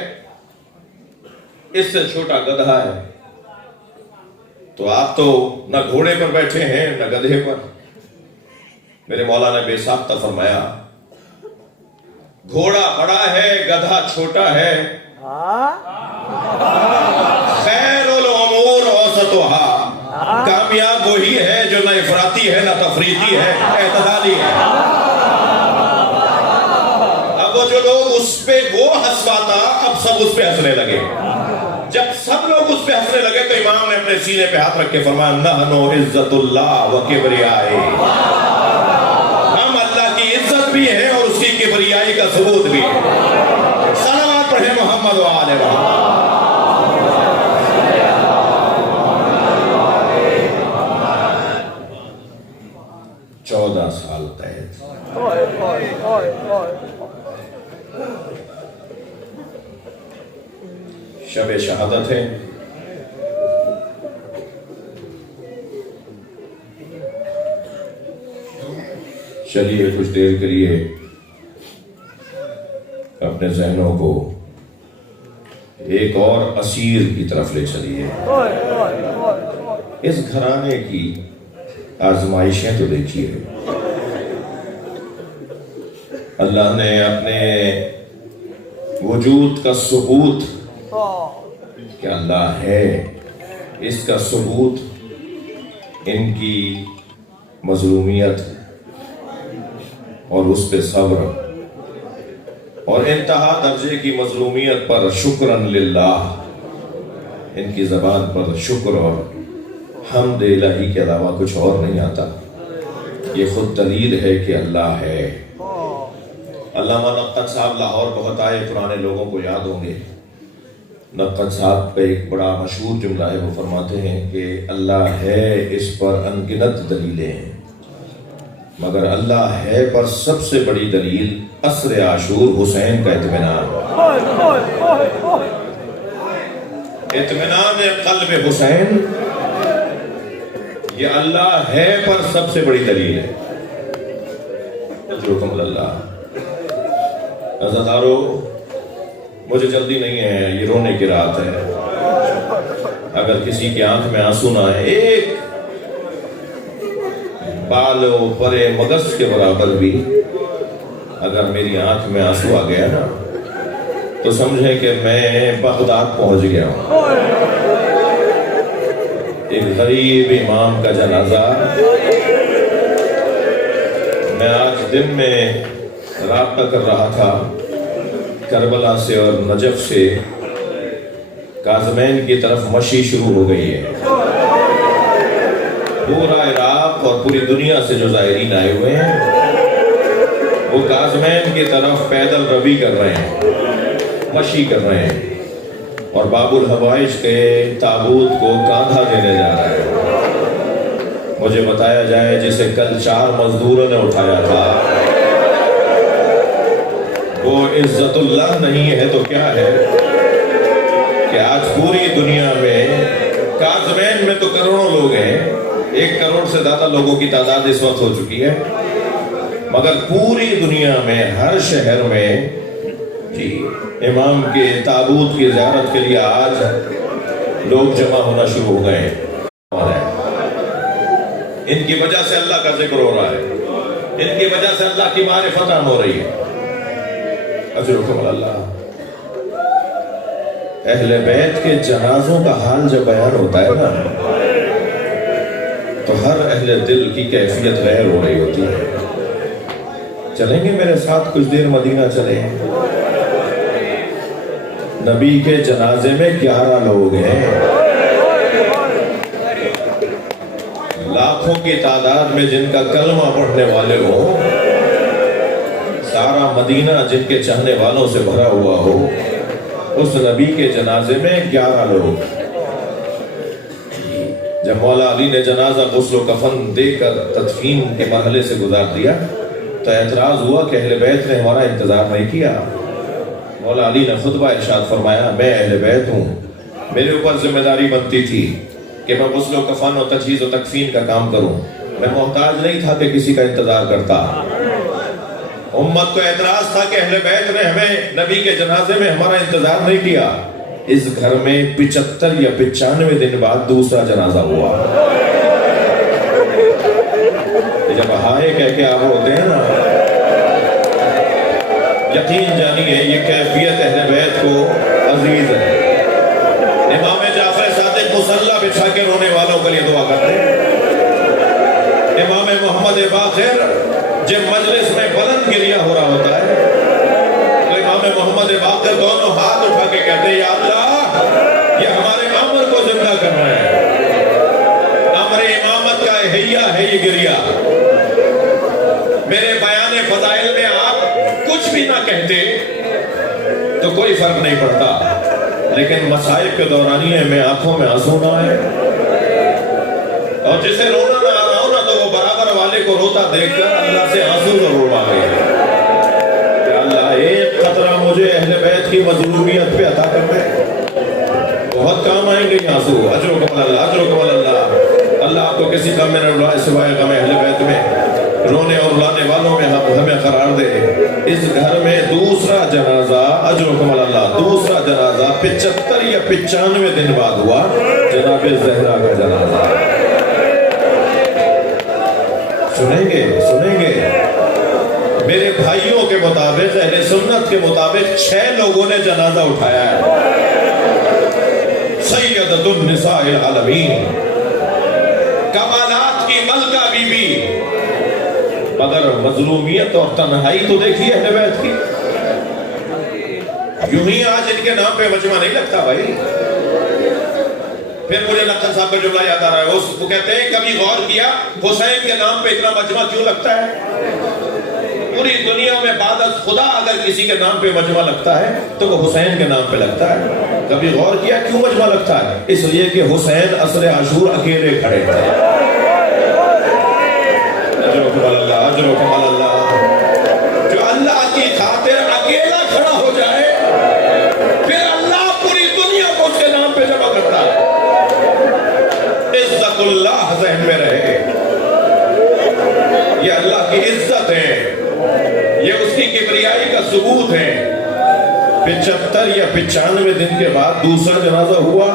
اس سے چھوٹا گدھا ہے، تو آپ تو نہ گھوڑے پر بیٹھے ہیں نہ گدھے پر۔ میرے مولا نے بے ساختہ فرمایا، گھوڑا بڑا ہے، گدھا چھوٹا ہے، خیر الامور اوسطھا، کامیاب وہی ہے جو نہ افراطی ہے نہ تفریطی ہے، اعتدالی ہے۔ اب وہ جو لوگ اس پہ وہ ہنسواتا، اب سب اس پہ ہنسنے لگے۔ جب سب لوگ اس پہ ہنسنے لگے تو امام نے اپنے سینے پہ ہاتھ رکھ کے فرمایا، نحنو عزت اللہ و کبریائے، ہم اللہ کی عزت بھی ہے اور اس کی کبریائی کا ثبوت بھی ہے۔ صلوات پڑھیں محمد و آل محمد۔ 14 سال قید۔ شب شہادت ہے، چلیے کچھ دیر کے لیے اپنے ذہنوں کو ایک اور اسیر کی طرف لے چلیے۔ اس گھرانے کی آزمائشیں تو دیکھیے۔ اللہ نے اپنے وجود کا ثبوت کہ اللہ ہے، اس کا ثبوت ان کی مظلومیت اور اس پہ صبر اور انتہا درجے کی مظلومیت پر شکرن للہ، ان کی زبان پر شکر اور حمد الہی کے علاوہ کچھ اور نہیں آتا۔ یہ خود دلیل ہے کہ اللہ ہے۔ علامہ نقد صاحب لاہور بہت آئے، پرانے لوگوں کو یاد ہوں گے۔ نقد صاحب پہ ایک بڑا مشہور جملہ ہے، وہ فرماتے ہیں کہ اللہ ہے اس پر انگنت دلیلیں ہیں، مگر اللہ ہے پر سب سے بڑی دلیل عصر عاشور حسین کا اطمینان۔ اطمینان قلب حسین یہ اللہ ہے پر سب سے بڑی دلیل ہے. اجرکم اللہ. عزیزارو، مجھے جلدی نہیں ہے، یہ رونے کی رات ہے. اگر کسی کی آنکھ میں آنسو نہ ہے، ایک بال و پرے مغز کے برابر بھی اگر میری آنکھ میں آنسو آ گیا نا، تو سمجھیں کہ میں بغداد پہنچ گیا ہوں. ایک غریب امام کا جنازہ. میں آج دن میں رابطہ کر رہا تھا کربلا سے اور نجف سے. کاظمین کی طرف مشی شروع ہو گئی ہے. پورا عراق اور پوری دنیا سے جو زائرین آئے ہوئے ہیں وہ کاظمین کی طرف پیدل روی کر رہے ہیں، مشی کر رہے ہیں، اور باب الحوائج کے تابوت کو کاندھا دینے جا رہا ہے. مجھے بتایا جائے جسے کل 4 مزدوروں نے اٹھایا تھا وہ عزت اللہ نہیں ہے تو کیا ہے کہ آج پوری دنیا میں کاظمین میں تو کروڑوں لوگ ہیں، 1 کروڑ سے زیادہ لوگوں کی تعداد اس وقت ہو چکی ہے، مگر پوری دنیا میں ہر شہر میں جی امام کے تابوت کی زیارت کے لیے آج لوگ جمع ہونا شروع ہو گئے ہیں. ان کی وجہ سے اللہ کا ذکر ہو رہا ہے، ان کی وجہ سے اللہ کی معرفت عام ہو رہی ہے. اجرکم اللہ. اہل بیت کے جنازوں کا حال جب بیان ہوتا ہے نا تو ہر اہل دل کی کیفیت غیر ہو رہی ہوتی ہے. چلیں گے میرے ساتھ کچھ دیر مدینہ چلیں. نبی کے جنازے میں 11 لوگ ہیں، لاکھوں کی تعداد میں جن کا کلمہ پڑھنے والے ہوں، سارا مدینہ جن کے چاہنے والوں سے بھرا ہوا ہو. اس نبی کے جنازے میں 11 لوگ. جب مولا علی نے جنازہ غسل و کفن دے کر تدفین کے مرحلے سے گزار دیا تو اعتراض ہوا کہ اہل بیت نے ہمارا انتظار نہیں کیا. مولا علی نے خطبہ ارشاد فرمایا، میں اہل بیت ہوں، میرے اوپر ذمہ داری بنتی تھی کہ میں غسل و کفن و تجہیز و تکفین کا کام کروں. میں محتاج نہیں تھا کہ کسی کا انتظار کرتا. امت کو اعتراض تھا کہ اہل بیت نے ہمیں نبی کے جنازے میں ہمارا انتظار نہیں کیا. اس گھر میں 75 یا 95 دن بعد دوسرا جنازہ ہوا. جب ہائے کہہ کے آپ ہوتے ہیں نا، یقین جانیے یہ کیفیت اہل بیت کو عزیز ہے. امام جعفر صادق مصلی بچھا کے رونے والوں کے لیے دعا کرتے ہیں. امام محمد باقر جب مجلس میں بلند گریہ ہو رہا ہوتا ہے تو امام محمد باقر دونوں ہاتھ اٹھا کے کہتے ہیں، یا اللہ یہ ہمارے عمر کو زندہ کرنا ہے. عمر امامت کا احیاء ہے یہ گریہ. میرے بیان فضائل میں آپ کچھ بھی نہ کہتے تو کوئی فرق نہیں پڑتا، لیکن مصائب کے دورانیے میں آنکھوں میں آنسو نہ آئے اور جسے رونا نہ آ رہا ہو نا تو وہ برابر والے کو روتا دیکھ کر اللہ سے آنسو ضرور مانگے کہ اللہ ایک قطرہ مجھے اہل بیت کی مظلومیت پہ عطا کر دے. بہت کام آئیں گے یہ آنسو. اجرکم اللہ، اجرکم اللہ. اللہ آپ کو کسی غم میں نہ رلائے سوائے غم اہل بیت میں. رونے اور رلانے والوں میں ہمیں قرار دے. اس گھر میں دوسرا جنازہ، اجرکم اللہ، دوسرا جنازہ 75 یا 95 دن بعد ہوا. جناب زہرا کا جنازہ. سنیں گے میرے بھائیوں کے مطابق، اہل سنت کے مطابق 6 لوگوں نے جنازہ اٹھایا ہے. سیدۃ النساء العالمین، کمالات کی ملکہ بی بی. مگر مظلومیت اور تنہائی تو دیکھیے اہل بیت کی. یوں ہی آج ان کے نام پہ مجمع نہیں لگتا بھائی. پھر مجھے لقن صاحب کا جملہ یاد آ رہا ہے. وہ کہتے ہیں کبھی غور کیا حسین کے نام پہ اتنا مجمع کیوں لگتا ہے؟ پوری دنیا میں بعد از خدا اگر کسی کے نام پہ مجمع لگتا ہے تو وہ حسین کے نام پہ لگتا ہے. کبھی غور کیا کیوں مجمع لگتا ہے؟ اس لیے کہ حسین عصر عاشور اکیلے کھڑے تھے. اجرکم اللہ، اجرکم اللہ. جو اللہ کی خاطر اکیلا کھڑا ہو جائے پھر اللہ پوری دنیا کو اس کے نام پہ جمع کرتا ہے. عزت اللہ ذہن میں رہے. کا ثبوت ہے. 75 یا 95 دن کے بعد دوسرا جنازہ ہوا.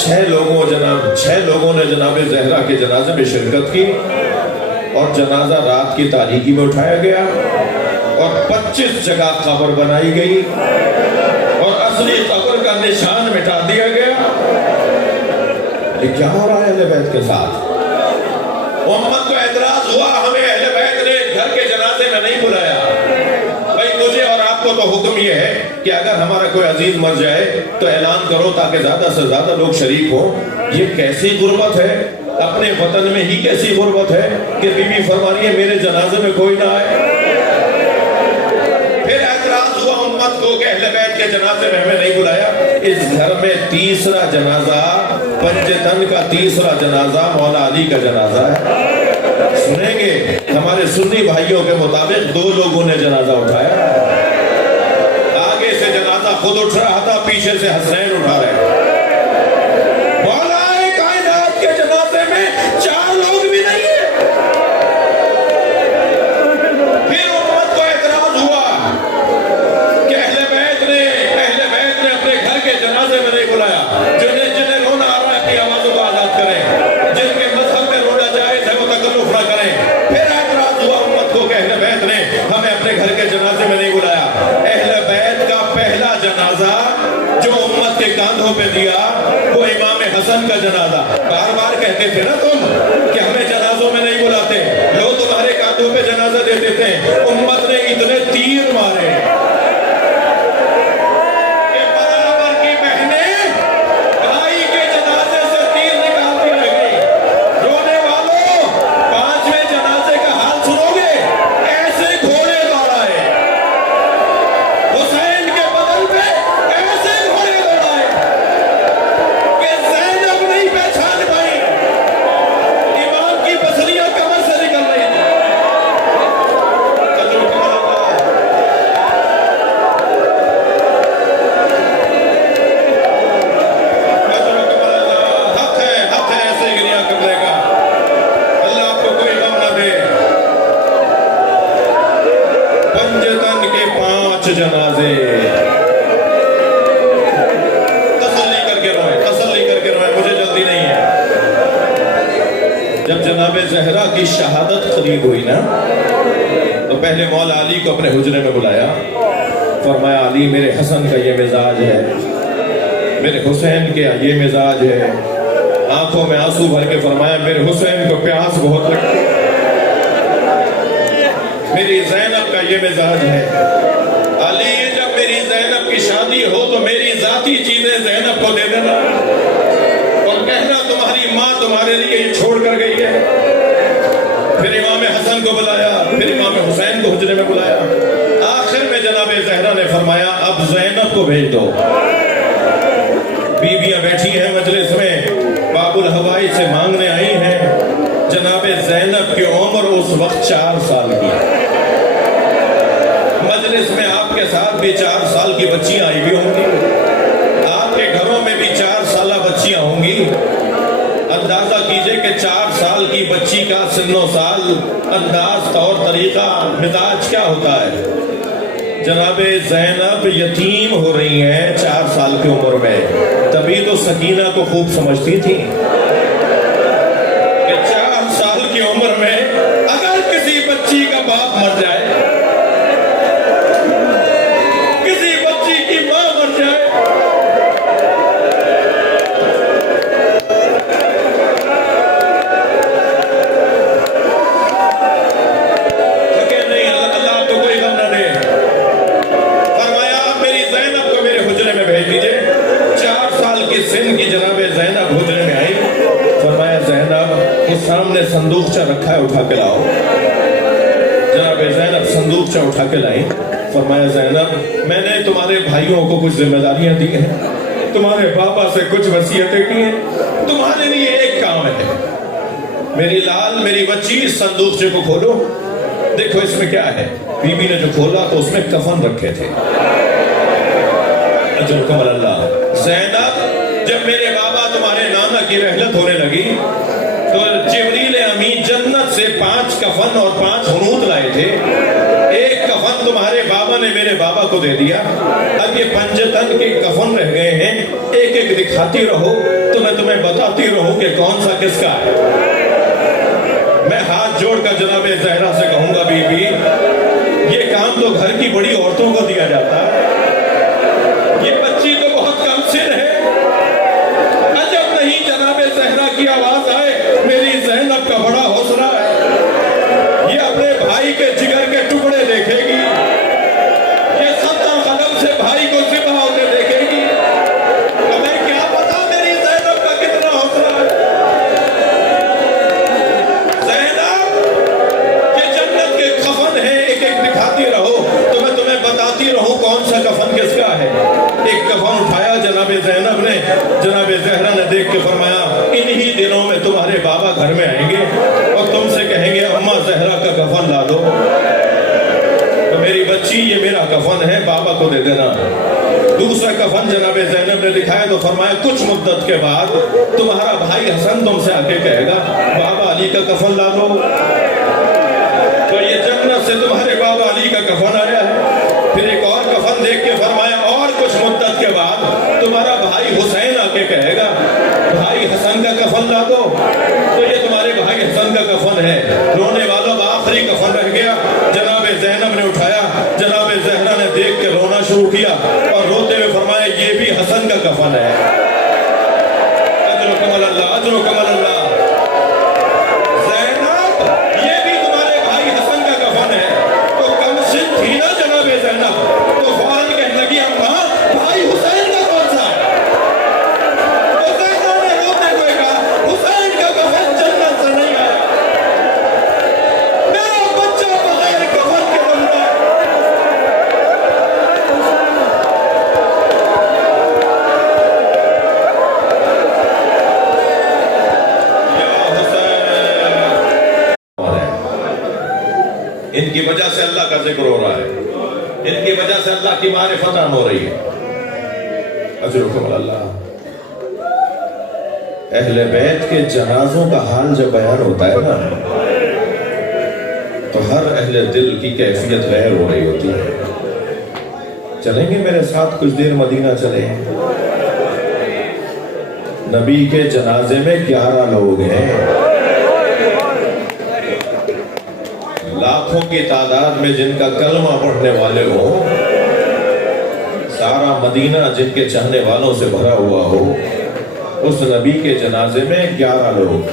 6 لوگوں نے جناب زہرا کے جنازے میں شرکت کی اور جنازہ رات کی تاریکی میں اٹھایا گیا اور 25 جگہ قبر بنائی گئی اور اصلی قبر کا نشان مٹا دیا گیا. یہ کیا ہو رہا ہے اہل بیت کے ساتھ؟ امت کو اعتراض ہوا ہمیں اہل بیت نے گھر کے جنازے میں نہیں بلایا. بھائی مجھے اور آپ کو تو حکم یہ ہے کہ اگر ہمارا کوئی عزیز مر جائے تو اعلان کرو تاکہ زیادہ سے زیادہ لوگ شریک ہوں. یہ کیسی غربت ہے؟ اپنے وطن میں ہی کیسی غربت ہے کہ بی بی فرما رہی ہے میرے جنازے میں کوئی نہ آئے. پھر اعتراض ہوا امت کو کہ اہل بیت کے جنازے میں ہمیں نہیں بلایا. اس گھر میں تیسرا جنازہ پنجتن کا تیسرا جنازہ مولا علی کا جنازہ ہے. سنیں گے ہمارے سنی بھائیوں کے مطابق 2 لوگوں نے جنازہ اٹھایا. آگے سے جنازہ خود اٹھ رہا تھا, پیچھے سے حسنین اٹھا رہے. مولا کائنات کے جنازے میں 4 لوگ بھی نہیں ہیں. پھر امت کو اعتراض ہوا کہ اہل بیت نے اپنے گھر کے جنازے میں نہیں بلایا. جنہیں رونا آ رہا ہے اپنی آوازوں کو آزاد کریں, جن کے مذہب میں رونا جائز ہے وہ تکلف نہ کریں. پھر اعتراض ہوا امت کو کہ اہل بیت نے ہمیں اپنے گھر کے جنازے میں نہیں بلایا. اہل بیت کا پہلا جنازہ جو امت کے کاندھوں پہ دیا وہ امام حسن کا جنازہ. بار بار کہتے تھے نا تم کہ ہمیں جنازوں میں نہیں بلاتے, لوگ تمہارے کاندھوں پہ جنازہ دیتے تھے. امت نے اتنے تیر مارے کہ برابر کی بہنیں بھائی کے جنازے سے تیر نکالتی رہ گئی. رونے والوں 5ویں جنازے کا حال سنو گے, ایسے گھوڑے دوڑائے حسین کے بدن پہ, ایسے گھوڑے دوڑائے کہ زینب نہیں پہچان پائی. امام کی پسلیاں کمر سے نکل رہی تھی. حق ہے ایسے گریا کرنے کا. اللہ آپ کو کوئی غم نہ دے. پنجتن کے 5 جنازے. تسلی کر کے روئے, مجھے جلدی نہیں ہے. جب جناب زہرا کی شہادت قریب ہوئی نا تو پہلے مولا علی کو اپنے حجرے میں بلایا. فرمایا علی میرے حسن کا یہ مزاج ہے, میرے حسین کے یہ مزاج ہے. آنکھوں میں آنسو بھر کے فرمایا میرے حسین کو پیاس بہت لگتی ہے. میری زینب کا یہ مزاج ہے. علی جب میری زینب کی شادی ہو تو میری ذاتی چیزیں زینب کو دے دینا اور کہنا تمہاری ماں تمہارے لیے یہ چھوڑ کر گئی ہے. پھر امام حسن کو بلایا, پھر امام حسین کو حجرے میں بلایا. آخر میں جناب زہرا نے فرمایا اب زینب کو بھیج دو. بیویاں بیٹھی ہیں مجلس میں, باب الہوائی سے مانگنے آئی ہیں. جناب زینب کی عمر اس وقت 4 سال کی. مجلس میں آپ کے ساتھ بھی 4 سال کی بچیاں آئی بھی ہوں گی, آپ کے گھروں میں بھی 4 سالہ بچیاں ہوں گی. اندازہ کیجئے کہ 4 سال کی بچی کا سن و سال, انداز, طور طریقہ, مزاج کیا ہوتا ہے. جناب زینب یتیم ہو رہی ہیں 4 سال کی عمر میں, تبھی تو سکینہ کو خوب سمجھتی تھی کہ 4 سال کی عمر میں اگر کسی بچی کا باپ مر جائے, کسی بچی کی ماں مر جائے, سامنے صندوقچہ رکھا ہے اٹھا کے لاؤ. جناب زینب صندوقچہ اٹھا کے لائیں. فرمایا زینب میں نے تمہارے بھائیوں کو کچھ ذمہ داریاں دی ہیں, تمہارے پاپا سے کچھ وصیتیں کی ہیں, تمہارے لیے ایک کام ہے. میری لال, میری بچی, اس صندوقچے کو کھولو, دیکھو اس میں کیا ہے. بی بی نے جو کھولا تو اس میں کفن رکھے تھے. اجرکم اللہ. زینب جب میرے بابا تمہارے نانا کی رحلت ہونے لگی تو جبریل امین جنت سے 5 کفن اور 5 حنوط لائے تھے. ایک کفن تمہارے بابا نے میرے بابا کو دے دیا، اب یہ پنجتن کے کفن رہ گئے ہیں، ایک ایک دکھاتی رہو تو میں تمہیں بتاتی رہوں کہ کون سا کس کا ہے۔ میں ہاتھ جوڑ کر جناب زہرا سے کہوں گا بی بی یہ کام تو گھر کی بڑی عورتوں کو دیا جاتا ہے، یہ بچی تو بہت کم سن ہے، عجب نہیں جناب زہرا کی آواز آئے میری زینب کا بڑا حوصلہ ہے، یہ اپنے بھائی کے جگر کے ٹکڑے دیکھے گی، یہ 70 قدم سے بھائی کو ذبح ہوتے دیکھے گی، ہمیں کیا پتا میری زینب کا کتنا حوصلہ ہے۔ زینب یہ جنت کے کفن ہیں، ایک ایک دکھاتی رہو تو میں تمہیں بتاتی رہوں کون سا کفن کس کا ہے۔ ایک کفن اٹھایا جناب زینب نے، جناب زہرا نے دیکھ کے فرمایا انہی دنوں میں تمہارے بابا گھر میں آئیں گے اور تم سے کہیں گے اماں زہرا کا کفن لا دو، تو میری بچی یہ میرا کفن ہے بابا کو دے دینا۔ دوسرا کفن جناب زینب نے دکھایا تو فرمایا کچھ مدت کے بعد تمہارا بھائی حسن تم سے آ کے کہے گا بابا علی کا کفن لا دو، تو یہ جنت سے تمہارے بابا علی کا کفن آیا ہے۔ پھر ایک اور کفن دیکھ کے فرمایا اور کچھ مدت کے بعد تمہارا بھائی حسین آ کے کہے گا بھائی حسن کا کفن لا دو، تو یہ تمہارے بھائی حسن کا کفن ہے۔ رونے والوں آخری کفن رہ گیا، جناب زینب نے اٹھایا، جناب زہرا نے دیکھ کے رونا شروع کیا اور روتے ہوئے فرمایا یہ بھی حسن کا کفن ہے۔ اجرکم اللہ، اجرکم اللہ۔ زینب یہ بھی تمہارے بھائی حسن کا کفن ہے، تو کم سن تھی نا جناب زینب، تو فوراً کہنے لگی اماں بھائی حسین کا کون سا ہے؟ تو زینب نے روتے ہوئے کہا حسین کا کفن جنت سے نہیں آیا، میرا بچہ بغیر کفن کے بنتا ہے۔ ان کی وجہ سے اللہ کا ذکر ہو رہا ہے، ان کی وجہ سے اللہ کی معرفت عام ہو رہی ہے۔ اجرکم اللہ۔ اہل بیت کے جنازوں کا حال جب بیان ہوتا ہے نا تو ہر اہل دل کی کیفیت غیر ہو رہی ہوتی ہے۔ چلیں گے میرے ساتھ کچھ دیر مدینہ چلیں؟ نبی کے جنازے میں 11 لوگ ہیں، لاکھوں کی تعداد میں جن کا کلمہ پڑھنے والے ہوں، سارا مدینہ جن کے چاہنے والوں سے بھرا ہوا ہو، اس نبی کے جنازے میں 11 لوگ۔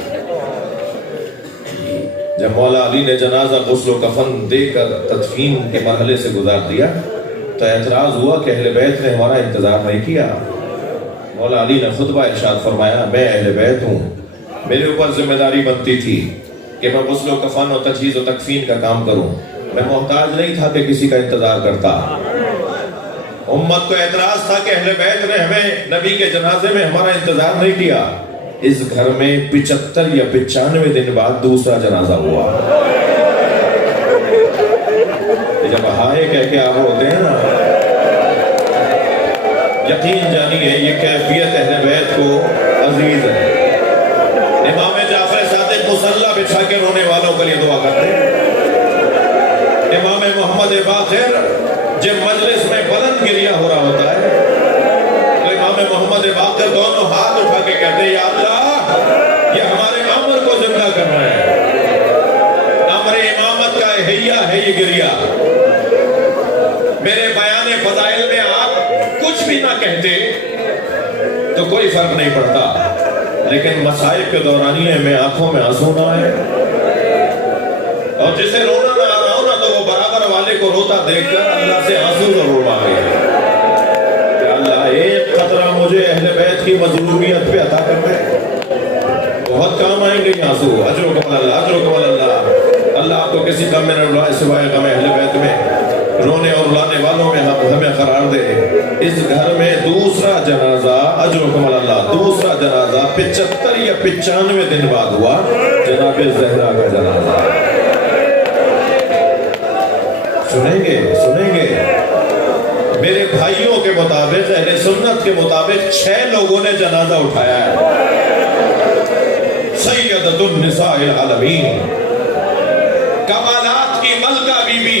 جب مولا علی نے جنازہ غسل و کفن دے کر تدفین کے مرحلے سے گزار دیا تو اعتراض ہوا کہ اہل بیت نے ہمارا انتظار نہیں کیا۔ مولا علی نے خطبہ ارشاد فرمایا میں اہل بیت ہوں، میرے اوپر ذمہ داری بنتی تھی کہ میں غسل و کفن و تجہیز و تکفین کا کام کروں، میں محتاج نہیں تھا کہ کسی کا انتظار کرتا۔ امت کو اعتراض تھا کہ اہل بیت نے ہمیں نبی کے جنازے میں ہمارا انتظار نہیں کیا۔ اس گھر میں 75 یا 95 دن بعد دوسرا جنازہ ہوا۔ جب ہائے کہہ کے آپ ہوتے ہیں نا، یقین جانیے یہ کیفیت اہل بیت کو عزیز ہے۔ امام جعفر صادق مصلی بچھا کے رونے والوں کے لیے دعا کرتے ہیں۔ امام محمد باقر جب مجلس میں بلند گریہ ہو رہا ہوتا ہے تو امام محمد باقر دونوں ہاتھ اٹھا کے کہتے ہیں یا اللہ یہ ہمارے عمر کو زندہ کرنا ہے، امر امامت کا احیاء ہے یہ گریہ۔ میرے بیان فضائل میں آپ کچھ بھی نہ کہتے تو کوئی فرق نہیں پڑتا، لیکن مصائب کے دورانیے میں آنکھوں میں آنسو نہ آئے، اور جسے رونا نہ آ رہا ہو نا تو وہ برابر والے کو روتا دیکھ کر اللہ سے آنسو ضرور مانگے کہ اللہ ایک قطرہ مجھے اہل بیت کی مظلومیت پہ عطا کر دے، بہت کام آئیں گے یہ آنسو۔ اجرکم اللہ، اجرکم اللہ۔ اللہ آپ کو کسی غم میں نہ رلائے سوائے غم اہل بیت میں، رونے اور رلانے والوں میں ہمیں قرار دے۔ اس گھر میں دوسرا جنازہ اجرکم اللہ، دوسرا جنازہ 75 یا 95 دن بعد ہوا، جناب زہرا کا جنازہ۔ سنیں گے سنیں گے میرے بھائیوں کے مطابق، اہل سنت کے مطابق 6 لوگوں نے جنازہ اٹھایا ہے۔ سیدۃ النساء العالمین، کمالات کی ملکہ بی بی،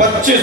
25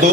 2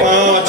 5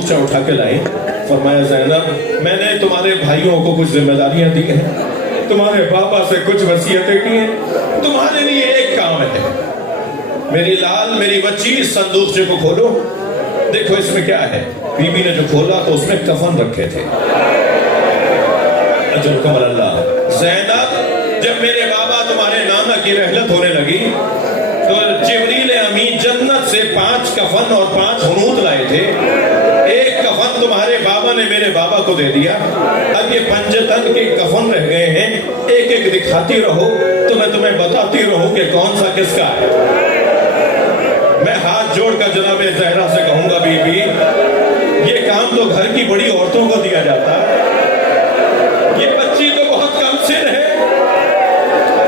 صندوقچہ اٹھا کے لائیں. فرمایا زینب میں نے تمہارے بھائیوں کو کچھ ذمہ داریاں دی ہیں, تمہارے بابا سے کچھ وصیتیں کی ہیں, تمہارے لیے ایک کام ہے. میری لال میری بچی اس صندوقچے کو کھولو, دیکھو اس میں کیا ہے. بی بی نے جو کھولا تو اس میں کفن رکھے تھے. اجرکم اللہ. زینب جب میرے بابا تمہارے نانا کی رحلت ہونے لگی تو جبریل امین جنت سے 5 کفن اور 5 حنوط لائے تھے. ایک کفن تمہارے بابا نے میرے بابا کو دے دیا. اب یہ 5 تن کے کفن رہ گئے ہیں, ایک ایک دکھاتی رہو تو میں تمہیں بتاتی رہوں کہ کون سا کس کا ہے. میں ہاتھ جوڑ کر جناب زہرا سے کہوں گا بی بی یہ کام تو گھر کی بڑی عورتوں کو دیا جاتا ہے, یہ بچی تو بہت کم سن ہے.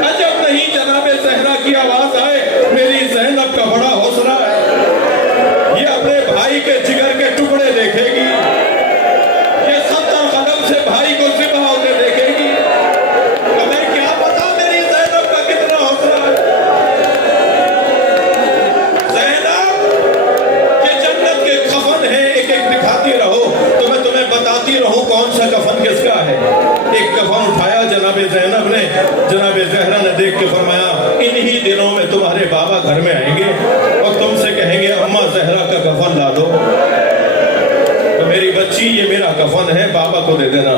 عجب نہیں جناب زہرا کی آواز آئے, میری زینب کا بڑا حوصلہ ہے, یہ اپنے بھائی کے جگر کے ٹکڑے دیکھے گی, یہ 70 قدم سے بھائی کو ذبح ہوتے دیکھے گی. ہمیں کیا پتا میری زینب کا کتنا حوصلہ ہے. زینب یہ جنت کے کفن ہیں, ایک ایک دکھاتی رہو تو میں تمہیں بتاتی رہوں کون سا کفن کس کا ہے. ایک کفن اٹھایا جناب زینب نے, جناب زہرا نے دیکھ کے فرمایا انہی دنوں میں تمہارے بابا گھر میں آئیں گے اور تم سے کہیں گے اماں زہرا کا کفن لا دو. تو میری بچی یہ میرا کفن ہے, بابا کو دے دینا.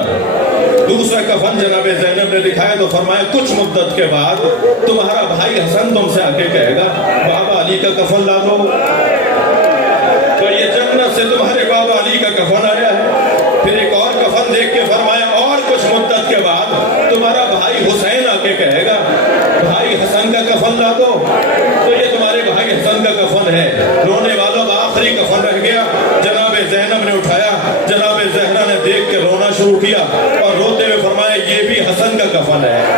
دوسرا کفن جناب زینب نے دکھایا تو فرمایا کچھ مدت کے بعد تمہارا بھائی حسن تم سے آ کے کہے گا بابا علی کا کفن لا دو. تو یہ جنت سے تمہارے بابا علی کا کفن آیا ہے. پھر ایک اور کفن دیکھ کے فرمایا اور کچھ مدت کے بعد تمہارا بھائی حسین آ کے کہے گا بھائی حسن کا کفن لا دو. تو یہ تمہارے بھائی حسن کا کفن ہے. رونے والوں کا آخری کفن رہ گیا. جناب زینب نے اٹھایا, جناب زہرا نے دیکھ کے رونا شروع کیا اور روتے ہوئے فرمایا یہ بھی حسن کا کفن ہے.